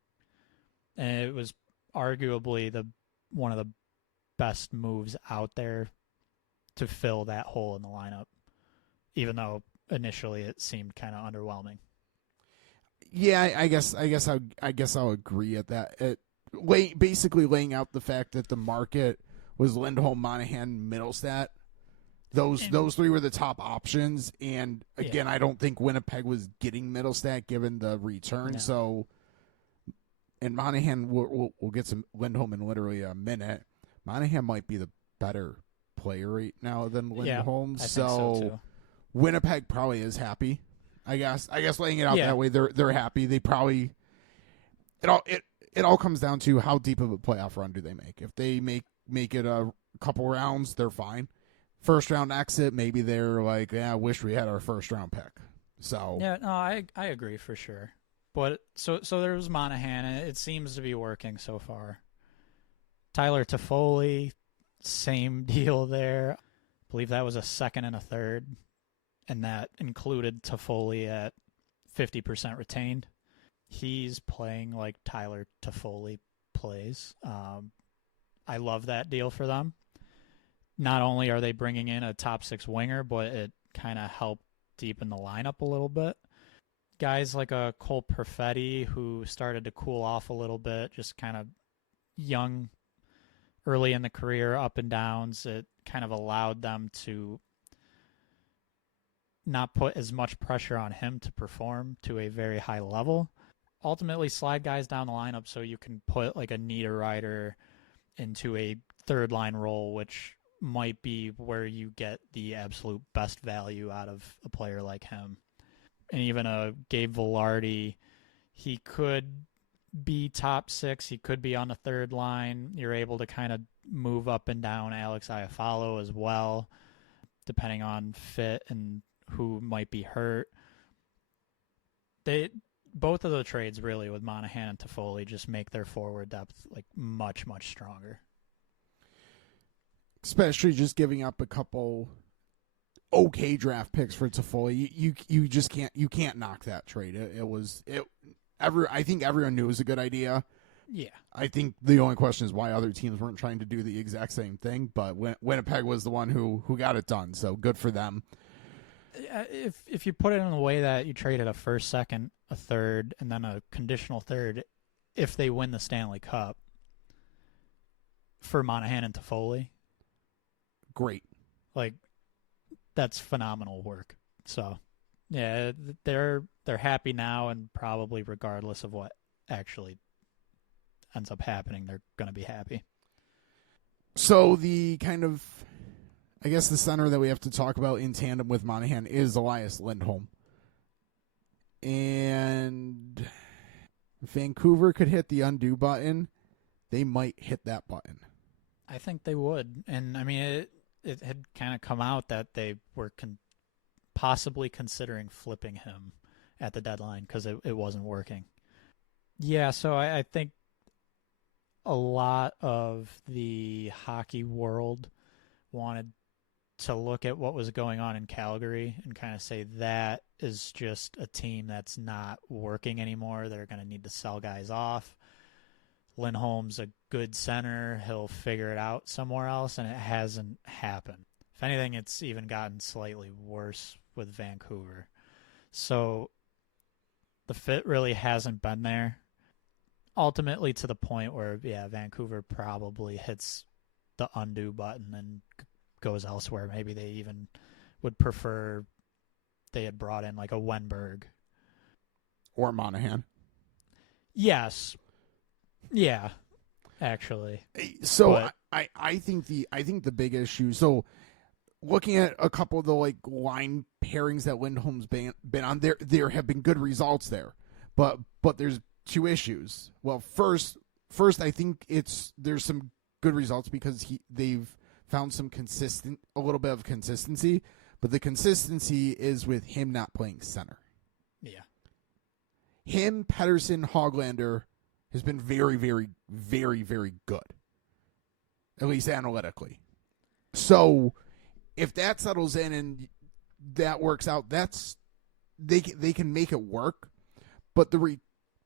And it was arguably one of the best moves out there to fill that hole in the lineup, even though initially it seemed kind of underwhelming. Yeah, I guess I'll agree at that. Basically laying out the fact that the market was Lindholm, Monahan, Middlestat. Those three were the top options, and again, I don't think Winnipeg was getting Middlestat given the return. No. So, and Monahan, we'll get some Lindholm in literally a minute. Monahan might be the better player right now than Lindholm. I think so too. Winnipeg probably is happy. I guess laying it out that way, they're happy. They probably it all comes down to how deep of a playoff run do they make. If they make it a couple rounds, they're fine. First round exit, maybe they're like, I wish we had our first round pick. So yeah, no, I agree for sure. But so there was Monahan, and it seems to be working so far. Tyler Toffoli, same deal there. I believe that was a second and a third, and that included Toffoli at 50% retained. He's playing like Tyler Toffoli plays. I love that deal for them. Not only are they bringing in a top six winger, but it kind of helped deepen the lineup a little bit. Guys like a Cole Perfetti, who started to cool off a little bit, just kind of young, early in the career, up and downs. It kind of allowed them to not put as much pressure on him to perform to a very high level. Ultimately, slide guys down the lineup so you can put like a Niederreiter into a third line role, which might be where you get the absolute best value out of a player like him. And even a Gabe Velarde, he could be top six. He could be on the third line. You're able to kind of move up and down Alex Iafallo as well, depending on fit and who might be hurt. Both of the trades really with Monahan and Toffoli just make their forward depth like much, much stronger. Especially just giving up a couple okay draft picks for Toffoli. You just can't knock that trade. I think everyone knew it was a good idea. Yeah. I think the only question is why other teams weren't trying to do the exact same thing, but Winnipeg was the one who got it done, so good for them. If you put it in the way that you traded a first, second, a third, and then a conditional third, if they win the Stanley Cup for Monahan and Toffoli, great. Like, that's phenomenal work. So, yeah, they're happy now, and probably regardless of what actually ends up happening, they're going to be happy. So the kind of, I guess the center that we have to talk about in tandem with Monahan is Elias Lindholm. And Vancouver could hit the undo button. They might hit that button. I think they would. And, I mean, it had kind of come out that they were possibly considering flipping him at the deadline because it wasn't working. Yeah, so I think a lot of the hockey world wanted to look at what was going on in Calgary and kind of say that is just a team that's not working anymore. They're going to need to sell guys off. Lindholm's a good center. He'll figure it out somewhere else, and it hasn't happened. If anything, it's even gotten slightly worse with Vancouver. So the fit really hasn't been there. Ultimately to the point where, Vancouver probably hits the undo button and goes elsewhere. Maybe they even would prefer they had brought in like a Wenberg. Or Monahan. Yes. Yeah, actually. So But, I think the big issue, so looking at a couple of the like line pairings that Lindholm's been on, there have been good results there. But there's two issues. Well, first I think there's some good results because they've found a little bit of consistency, but the consistency is with him not playing center. yeah. Him, Pettersson, Hoglander has been very, very, very, very good, at least analytically. So if that settles in and that works out, they can make it work. But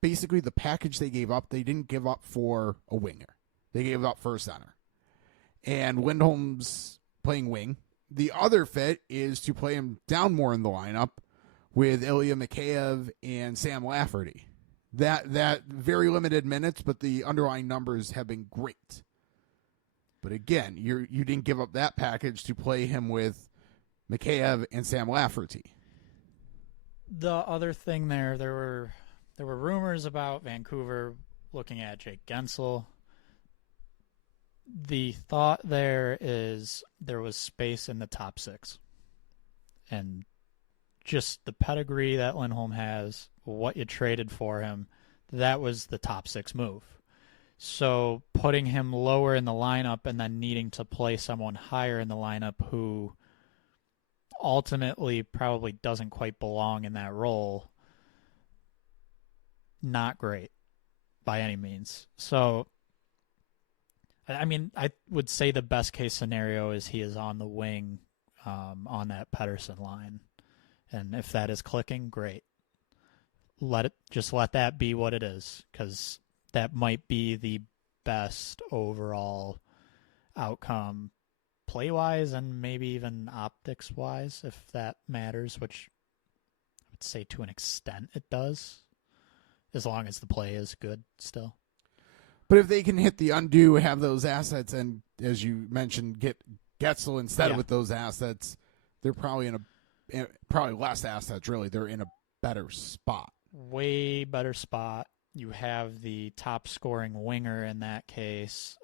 basically the package they gave up, they didn't give up for a winger. They gave up for a center. And Lindholm's playing wing. The other fit is to play him down more in the lineup with Ilya Mikheyev and Sam Lafferty. That very limited minutes, but the underlying numbers have been great. But again, you didn't give up that package to play him with Mikheyev and Sam Lafferty. The other thing there were rumors about Vancouver looking at Jake Gensel. The thought there is there was space in the top six. And just the pedigree that Lindholm has, what you traded for him, that was the top six move. So putting him lower in the lineup and then needing to play someone higher in the lineup who ultimately probably doesn't quite belong in that role, not great by any means. So, I mean, I would say the best case scenario is he is on the wing on that Pettersson line. And if that is clicking, great. Let that be what it is, because that might be the best overall outcome play-wise and maybe even optics-wise, if that matters, which I would say to an extent it does, as long as the play is good still. But if they can hit the undo, have those assets, and as you mentioned, get Getzel instead with those assets, they're probably probably less assets, really. They're in a better spot. Way better spot. You have the top scoring winger in that case.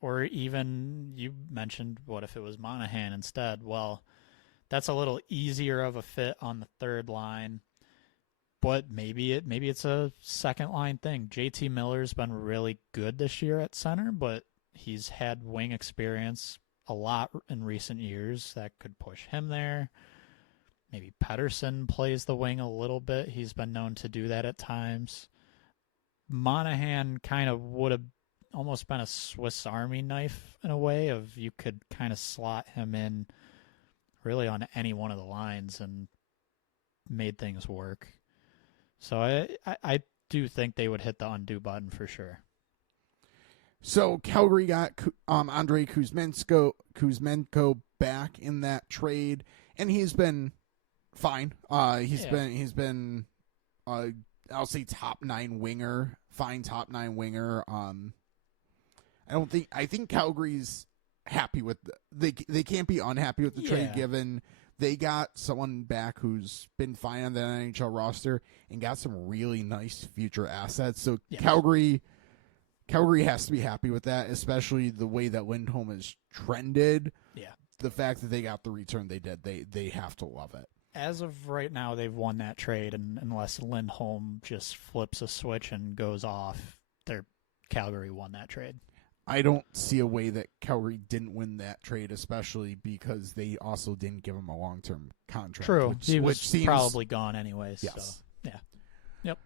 Or even, you mentioned, what if it was Monahan instead? Well, that's a little easier of a fit on the third line. But maybe it's a second line thing. JT Miller's been really good this year at center, but he's had wing experience a lot in recent years that could push him there. Maybe Pettersson plays the wing a little bit. He's been known to do that at times. Monahan kind of would have almost been a Swiss Army knife in a way of you could kind of slot him in really on any one of the lines and made things work. So I do think they would hit the undo button for sure. So Calgary got Andrei Kuzmenko back in that trade, and he's been fine. He's been I'll say top 9 winger, fine top 9 winger. I think Calgary's happy with they can't be unhappy with the trade given they got someone back who's been fine on the NHL roster and got some really nice future assets. So Calgary has to be happy with that, especially the way that Lindholm has trended. Yeah. The fact that they got the return they did, they have to love it. As of right now, they've won that trade, and unless Lindholm just flips a switch and goes off, Calgary won that trade. I don't see a way that Calgary didn't win that trade, especially because they also didn't give him a long-term contract. True. He was seems probably gone anyways. Yes. So, yeah. Yep.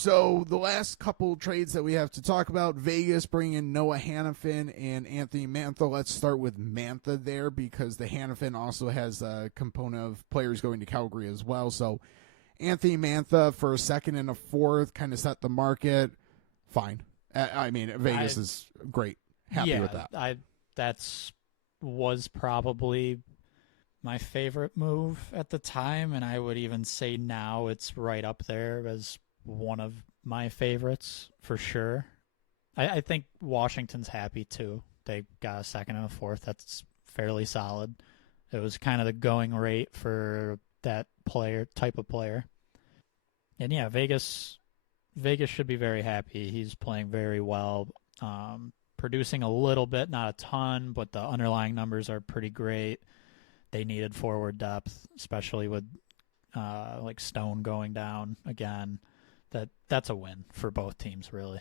So the last couple trades that we have to talk about, Vegas bringing in Noah Hannafin and Anthony Mantha. Let's start with Mantha there because the Hannafin also has a component of players going to Calgary as well. So Anthony Mantha for a second and a fourth kind of set the market. Fine. I mean, Vegas is great. Happy with that. That's was probably my favorite move at the time, and I would even say now it's right up there as one of my favorites for sure. I think Washington's happy too. They got a second and a fourth. That's fairly solid. It was kind of the going rate for that type of player. And yeah, Vegas should be very happy. He's playing very well, producing a little bit, not a ton, but the underlying numbers are pretty great. They needed forward depth, especially with like Stone going down again. That's a win for both teams, really.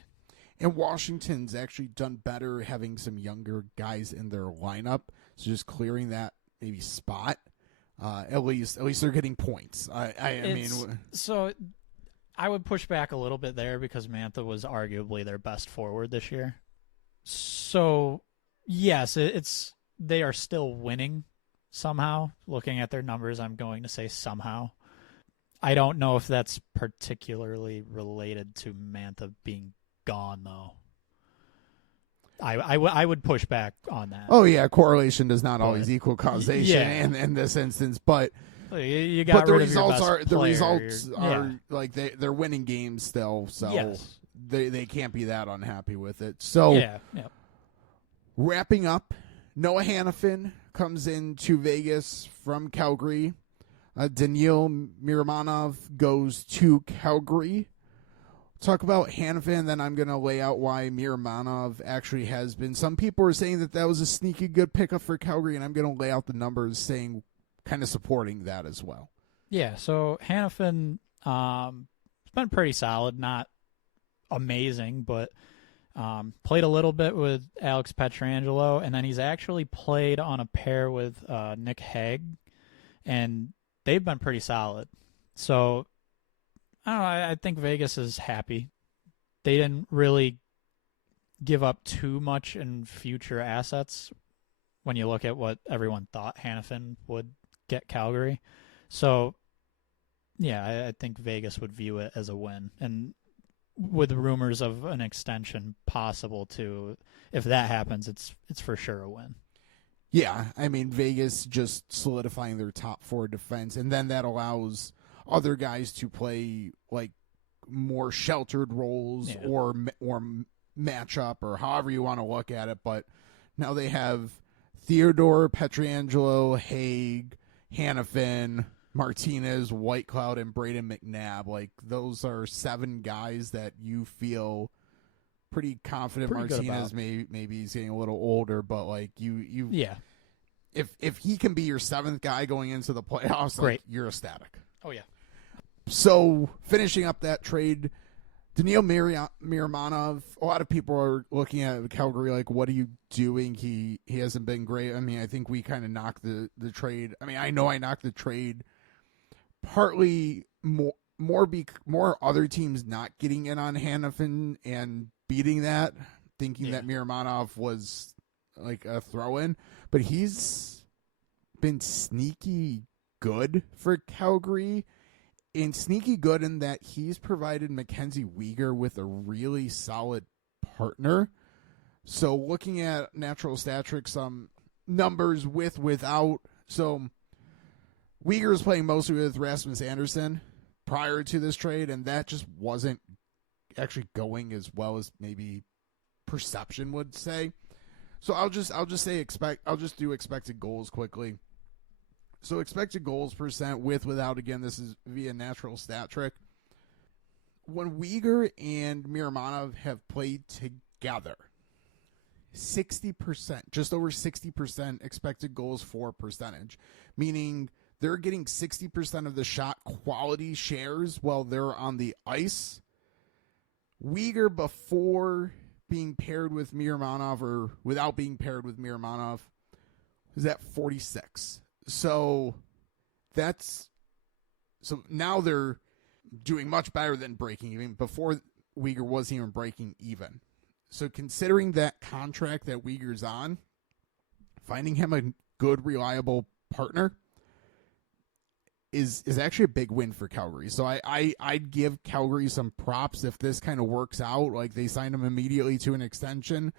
And Washington's actually done better having some younger guys in their lineup, so just clearing that maybe spot. At least they're getting points. I mean, so I would push back a little bit there because Mantha was arguably their best forward this year. So yes, they are still winning somehow. Looking at their numbers, I'm going to say somehow. I don't know if that's particularly related to Mantha being gone, though. I would push back on that. Oh yeah, correlation does not always equal causation in this instance, but you got the rid results of your best results player. are like they're winning games still, so yes. they can't be that unhappy with it. So yeah. Wrapping up, Noah Hannafin comes into Vegas from Calgary. Daniil Miramanov goes to Calgary. Talk about Hannafin, then I'm going to lay out why Miramanov actually has been. Some people are saying that was a sneaky good pickup for Calgary, and I'm going to lay out the numbers saying, kind of supporting that as well. Yeah, so Hannafin has been pretty solid, not amazing, but played a little bit with Alex Pietrangelo, and then he's actually played on a pair with Nick Hague, and they've been pretty solid. So, I don't know, I think Vegas is happy. They didn't really give up too much in future assets when you look at what everyone thought Hannafin would get Calgary. So, yeah, I think Vegas would view it as a win. And with rumors of an extension possible too, if that happens, it's for sure a win. Yeah, I mean, Vegas just solidifying their top four defense, and then that allows other guys to play like more sheltered roles or matchup or however you want to look at it. But now they have Theodore, Pietrangelo, Hague, Hannafin, Martinez, Whitecloud, and Braden McNabb. Like, those are 7 guys that you feel pretty confident. Martinez maybe he's getting a little older, but like you if he can be your 7th guy going into the playoffs, like, you're ecstatic. Oh yeah. So finishing up that trade, Daniil Miramanov. A lot of people are looking at Calgary like, what are you doing? He hasn't been great. I mean, I think we kind of knocked the trade. I mean, I know I knocked the trade partly more other teams not getting in on Hannafin and beating that, thinking that Miramanov was like a throw-in, but he's been sneaky good for Calgary, and sneaky good in that he's provided Mackenzie Weegar with a really solid partner. So looking at natural stat tricks, numbers without, so Weegar is playing mostly with Rasmus Andersson prior to this trade, and that just wasn't actually going as well as maybe perception would say. So I'll just do expected goals quickly. So expected goals percent without, again, this is via natural stat trick. When Weegar and Miramanov have played together, 60%, just over 60% expected goals for percentage, meaning they're getting 60% of the shot quality shares while they're on the ice. Weegar, before being paired with Miramanov or without being paired with Miramanov, is at 46. So now they're doing much better than breaking even before Uyghur wasn't even breaking even. So considering that contract that Uyghur's on, finding him a good, reliable partner is actually a big win for Calgary. So I'd give Calgary some props if this kind of works out. Like, they signed him immediately to an extension.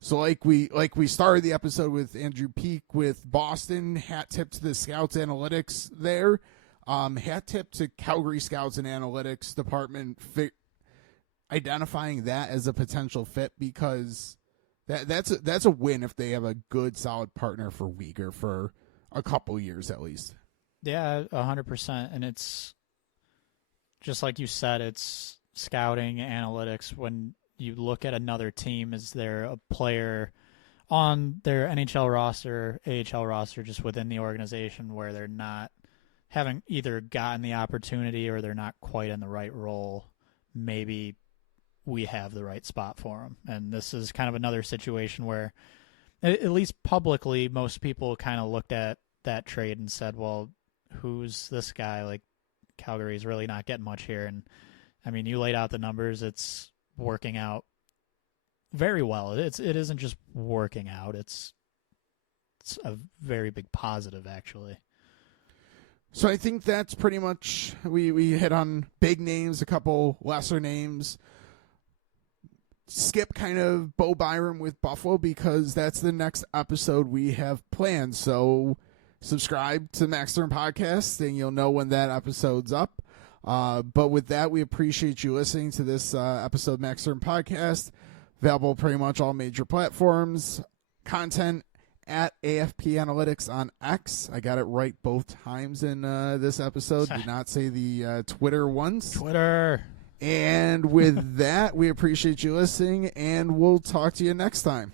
So like we started the episode with Andrew Peak with Boston, hat tip to the scouts analytics there. Hat tip to Calgary scouts and analytics department identifying that as a potential fit, because that's a win if they have a good solid partner for Uyghur for a couple years at least. Yeah, 100%. And it's just like you said, it's scouting analytics. When you look at another team, is there a player on their NHL roster, AHL roster, just within the organization where they're not having either gotten the opportunity or they're not quite in the right role? Maybe we have the right spot for them. And this is kind of another situation where, at least publicly, most people kind of looked at that trade and said, well, who's this guy? Like, Calgary's really not getting much here. And I mean, you laid out the numbers. It's working out very well. It isn't just working out. It's a very big positive, actually. So I think that's pretty much, we hit on big names, a couple lesser names. Skip kind of Bo Byram with Buffalo because that's the next episode we have planned. So subscribe to Max Stern Podcast and you'll know when that episode's up. But with that, we appreciate you listening to this episode of Max Stern Podcast. Available pretty much all major platforms. Content at AFP Analytics on X. I got it right both times in this episode. Did not say the Twitter ones. Twitter. And with that, we appreciate you listening, and we'll talk to you next time.